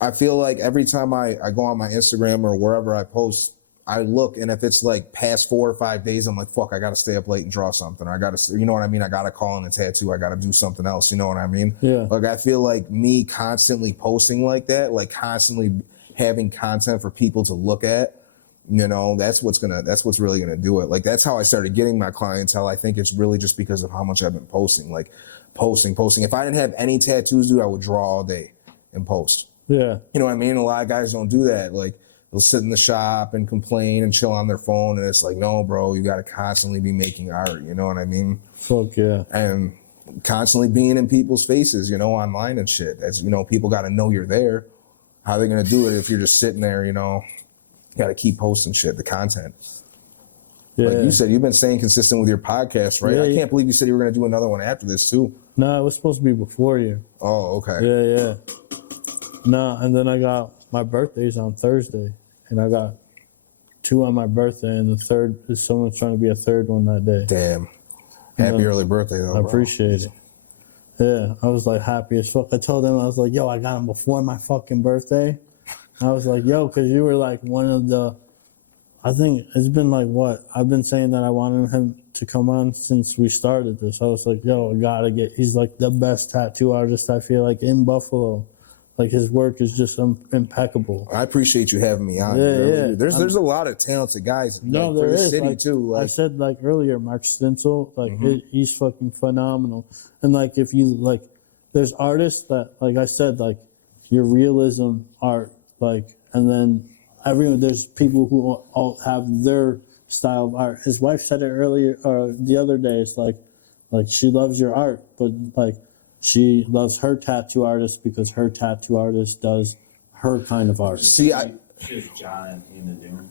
I feel like every time I go on my Instagram or wherever I post, I look, and if it's like past 4 or 5 days, I'm like, fuck, I got to stay up late and draw something. Or I got to, you know what I mean? I got to call in a tattoo. I got to do something else. You know what I mean? Yeah. Like, I feel like me constantly posting like that, like constantly having content for people to look at, you know, that's what's really gonna do it. Like, that's how I started getting my clientele. I think it's really just because of how much I've been posting, like posting. If I didn't have any tattoos, dude, I would draw all day and post. Yeah, You know what I mean? A lot of guys don't do that. Like, they'll sit in the shop and complain and chill on their phone. And it's like, no, bro, you got to constantly be making art. You know what I mean? fuck yeah. And constantly being in people's faces, you know, online and shit. That's, you know, people got to know you're there. How are they going to do it if you're just sitting there, you know? You got to keep posting shit, the content. Yeah. Like you said, you've been staying consistent with your podcast, right? Yeah, I can't believe you said you were going to do another one after this, too. No, it was supposed to be before you. Oh, okay. Yeah. No, and then I got my birthday's on Thursday, and I got 2 on my birthday, and the third is someone's trying to be a third one that day. Damn. Happy early birthday, though. I appreciate it. Yeah, I was like happy as fuck. I told him, I was like, yo, I got him before my fucking birthday. I was like, yo, because you were like one of the, I think it's been like what? I've been saying that I wanted him to come on since we started this. I was like, yo, I gotta get, he's like the best tattoo artist I feel like in Buffalo. Like his work is just impeccable. I appreciate you having me on. Yeah. There's a lot of talented guys No, like, there for the is. city Like, too. Like, I said like earlier, Mark Stinsel, like he's fucking phenomenal. And like if you like, there's artists that like I said like your realism art like, and then there's people who all have their style of art. His wife said it earlier or the other day. It's like she loves your art, but like she loves her tattoo artist because her tattoo artist does her kind of art. see, She has John in the Doom.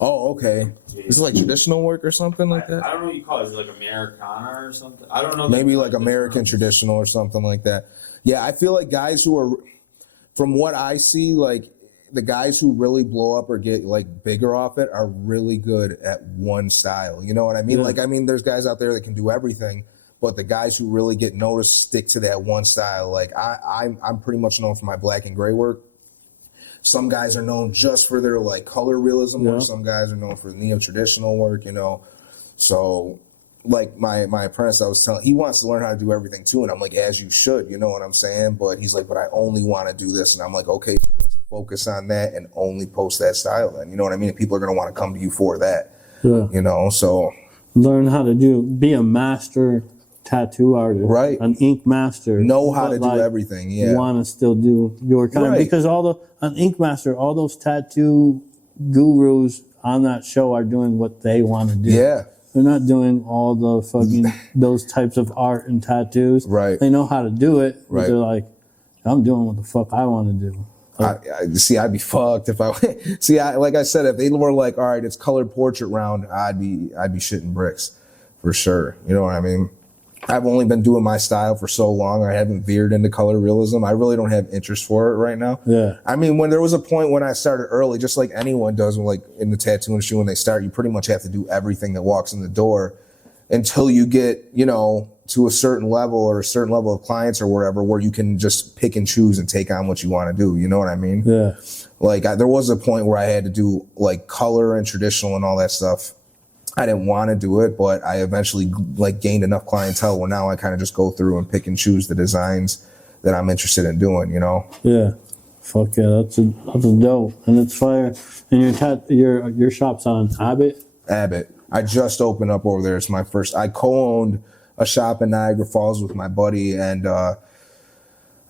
oh, okay. Is it like traditional work or something like that? I don't know what you call it. Is it like Americana or something? I don't know. Maybe like American traditional or something like that. Yeah, I feel like guys who are, from what I see, like the guys who really blow up or get like bigger off it are really good at one style. You know what I mean? Yeah. Like, I mean, there's guys out there that can do everything, but the guys who really get noticed stick to that one style. Like I'm pretty much known for my black and gray work. Some guys are known just for their like color realism work. Some guys are known for neo-traditional work, you know. So like my apprentice, I was telling, he wants to learn how to do everything too. And I'm like, as you should, you know what I'm saying? But he's like, but I only want to do this. And I'm like, okay, let's focus on that and only post that style then. You know what I mean? And people are going to want to come to you for that, you know, so. Learn how to be a master tattoo artist, right? An ink master. Know how to do like, everything, yeah. You want to still do your kind because an ink master, all those tattoo gurus on that show are doing what they want to do. Yeah. They're not doing all the fucking those types of art and tattoos. Right. They know how to do it. But right. They're like, I'm doing what the fuck I want to do. See, I'd be fucked if I like I said, if they were like, all right, it's colored portrait round, I'd be shitting bricks for sure. You know what I mean? I've only been doing my style for so long. I haven't veered into color realism. I really don't have interest for it right now. Yeah. I mean, when there was a point when I started early, just like anyone does, when, like in the tattoo industry, when they start, you pretty much have to do everything that walks in the door until you get, you know, to a certain level or a certain level of clients or wherever, where you can just pick and choose and take on what you want to do. You know what I mean? Yeah. Like there was a point where I had to do like color and traditional and all that stuff. I didn't want to do it, but I eventually like gained enough clientele where now I kind of just go through and pick and choose the designs that I'm interested in doing, you know? Yeah. Fuck yeah, that's a dope. And it's fire. And your shop's on Abbott? Abbott. I just opened up over there. It's my first. I co-owned a shop in Niagara Falls with my buddy, and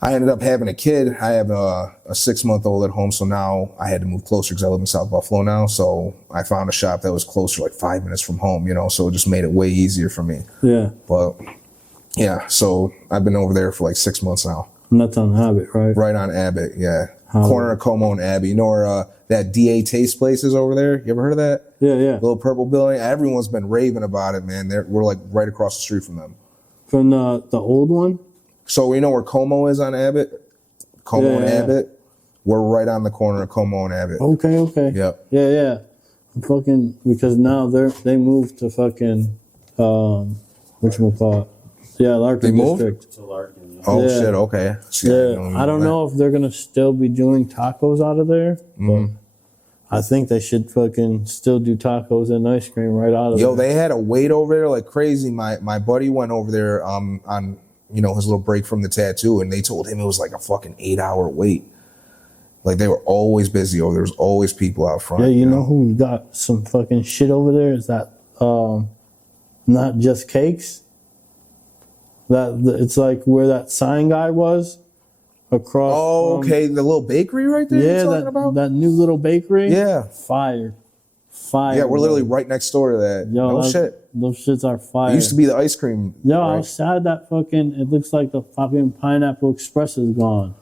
I ended up having a kid. I have a 6-month-old at home, so now I had to move closer because I live in South Buffalo now. So I found a shop that was closer, like 5 minutes from home, you know, so it just made it way easier for me. Yeah. But yeah, so I've been over there for like 6 months now. And that's on Abbott, right? Right on Abbott, yeah. Corner of Como and Abbott. You know where that DA Taste place is over there? You ever heard of that? Yeah, yeah. Little purple building. Everyone's been raving about it, man. We're like right across the street from them. From the old one? So you know where Como is on Abbott? Como and Abbott? We're right on the corner of Como and Abbott. Okay. Yep. Yeah. Fucking, because now they moved to fucking, whatchamacallit? Yeah, Larkin They moved? District. To Larkin. Oh, Yeah. shit, okay. See, Yeah, I don't know if they're gonna still be doing tacos out of there, but I think they should fucking still do tacos and ice cream right out of there. Yo, they had a wait over there like crazy. My buddy went over there on, you know, his little break from the tattoo, and they told him it was like a fucking 8-hour wait. Like they were always busy over there. There was always people out front. Yeah, you know who got some fucking shit over there? Is that Not Just Cakes? It's like where that sign guy was across. Oh, okay, the little bakery right there. Yeah, you're talking about? that new little bakery. Yeah, Fire. Yeah, we're literally right next door to that. Yo, no shit. Those shits are fire. It used to be the ice cream. Yo, right? I was sad that fucking, it looks like the fucking Pineapple Express is gone.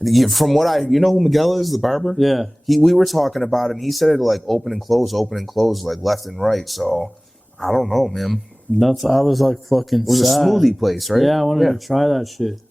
Yeah, from what you know who Miguel is, the barber? Yeah. We were talking about it, and he said it like open and close, like left and right. So I don't know, man. I was like fucking It was sad. a smoothie place, right? Yeah, I wanted to try that shit.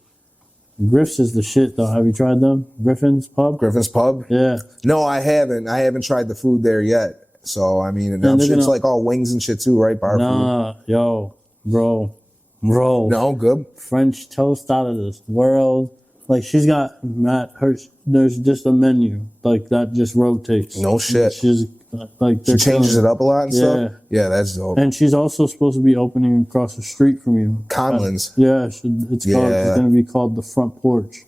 Griff's is the shit though. Have you tried them? Griffin's Pub? Griffin's Pub? Yeah. No, I haven't. I haven't tried the food there yet. So I mean, and I'm sure it's like all wings and shit too, right? Bar food. Yo. Bro. No, good. French toast out of this world. Like she's got there's just a menu like that just rotates. No shit. She's like She changes it up a lot and stuff. Yeah, that's dope. And she's also supposed to be opening across the street from you. Conlon's. It's going to be called the Front Porch.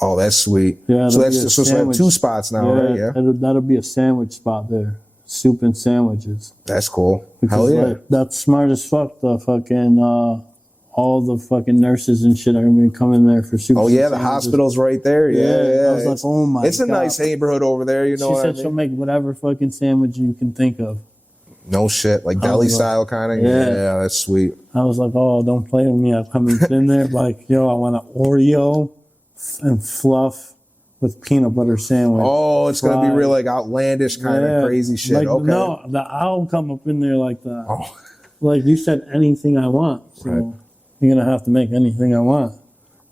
Oh, that's sweet. Yeah, so it's like 2 spots now, right? Yeah. That'll be a sandwich spot there. Soup and sandwiches. That's cool. Because, Hell yeah. like, that's smart as fuck. The fucking all the fucking nurses and shit are gonna be coming there for soup. Oh yeah, the hospital's right there. Yeah. I was like, oh my god. It's a nice neighborhood over there, you know. She said she'll make whatever fucking sandwich you can think of. No shit, like deli style kind of. Yeah, that's sweet. I was like, oh, don't play with me. I'm coming in there like, yo, I want an Oreo and fluff with peanut butter sandwich. Oh, it's gonna be real like outlandish kind of crazy shit. Like, okay. No, I'll come up in there like that. Oh. Like you said, anything I want. So right. You're gonna have to make anything I want.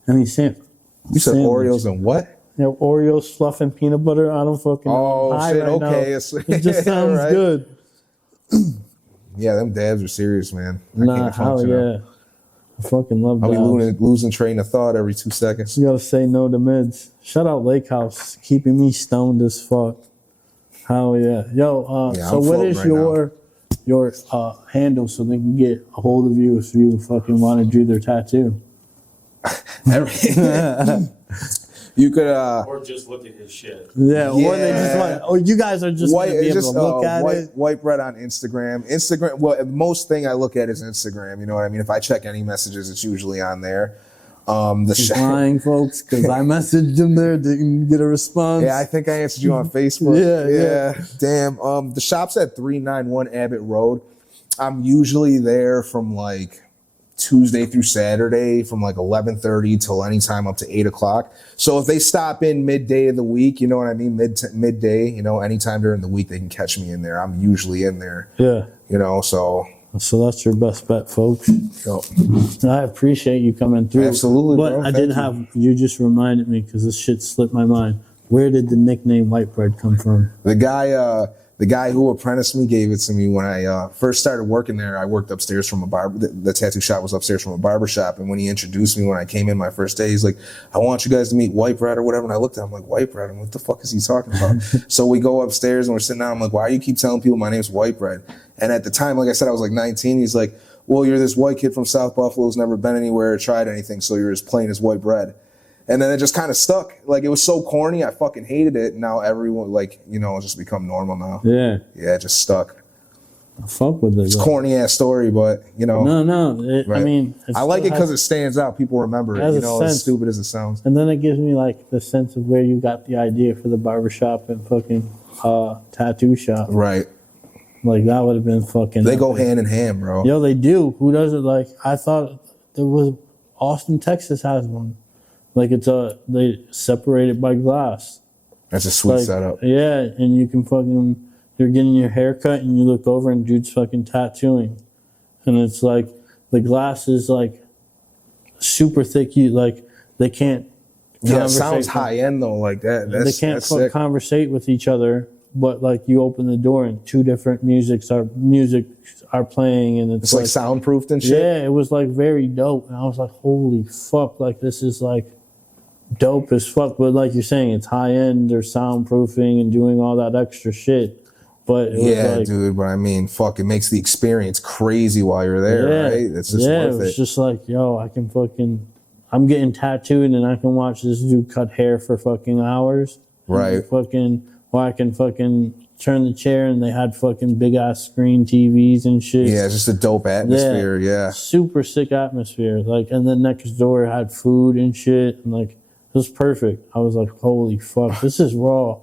Any sandwich. You said Oreos and what? Yeah, Oreos, fluff, and peanut butter. I don't fucking. Oh shit! Right okay, it just sounds right. good. Yeah, them dabs are serious, man. Hell yeah. I fucking love that. I'll be losing train of thought every 2 seconds. You gotta say no to mids. Shout out Lake House, keeping me stoned as fuck. Hell yeah. Yo, so what is your handle so they can get a hold of you if you fucking want to do their tattoo? You could or just look at his shit. Yeah, or they just want. Or you guys are just gonna be able to look at it. Whytebread on Instagram. Well, most thing I look at is Instagram. You know what I mean? If I check any messages, it's usually on there. He's lying, folks, because I messaged him there, didn't get a response. Yeah, I think I answered you on Facebook. Yeah. Damn. The shop's at 391 Abbott Road. I'm usually there from like Tuesday through Saturday from like 11:30 till anytime up to 8 o'clock. So if they stop in midday of the week, you know what I mean? Midday, you know, anytime during the week they can catch me in there. I'm usually in there. Yeah. You know, so that's your best bet, folks. Yo. I appreciate you coming through. Absolutely, but bro. I did have you just reminded me because this shit slipped my mind. Where did the nickname Whytebread come from? The guy who apprenticed me gave it to me when I first started working there. I worked upstairs from a barber. The tattoo shop was upstairs from a barber shop. And when he introduced me when I came in my first day, he's like, I want you guys to meet Whytebread or whatever. And I looked at him like, Whytebread? I'm like, what the fuck is he talking about? So we go upstairs and we're sitting down. I'm like, why do you keep telling people my name's Whytebread? And at the time, like I said, I was like 19. He's like, well, you're this white kid from South Buffalo who's never been anywhere or tried anything. So you're as plain as Whytebread. And then it just kind of stuck. Like, it was so corny. I fucking hated it. And now everyone, like, you know, it's just become normal now. Yeah. Yeah, it just stuck. I fuck with it. It's a corny-ass story, but, you know. No. Right. I mean. I like it because it stands out. People remember it, you know, as stupid as it sounds. And then it gives me, like, the sense of where you got the idea for the barbershop and fucking tattoo shop. Right. Like, that would have been fucking. They go hand in hand, bro. Yo, they do. Who does it? Like, I thought there was. Austin, Texas has one. Like they separate it by glass. That's a sweet setup. Yeah, and you can you're getting your hair cut and you look over and dude's fucking tattooing. And it's like, the glass is like super thick. They can't. Yeah, it sounds high end though, like that. They can't conversate with each other, but like you open the door and two different music are playing and it's like soundproofed and shit. Yeah, it was like very dope. And I was like, holy fuck, like this is like dope as fuck. But like you're saying, it's high end, they're soundproofing and doing all that extra shit. But it was like, dude, but I mean, fuck, it makes the experience crazy while you're there, right? It's just worth it. It's just like, yo, I'm getting tattooed and I can watch this dude cut hair for fucking hours. Right. Or I can fucking turn the chair and they had fucking big ass screen TVs and shit. Yeah, it's just a dope atmosphere, yeah. Super sick atmosphere. Like, and then next door had food and shit. And like, it was perfect. I was like, holy fuck, this is raw.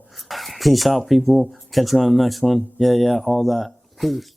Peace out, people. Catch you on the next one. Yeah, all that. Peace.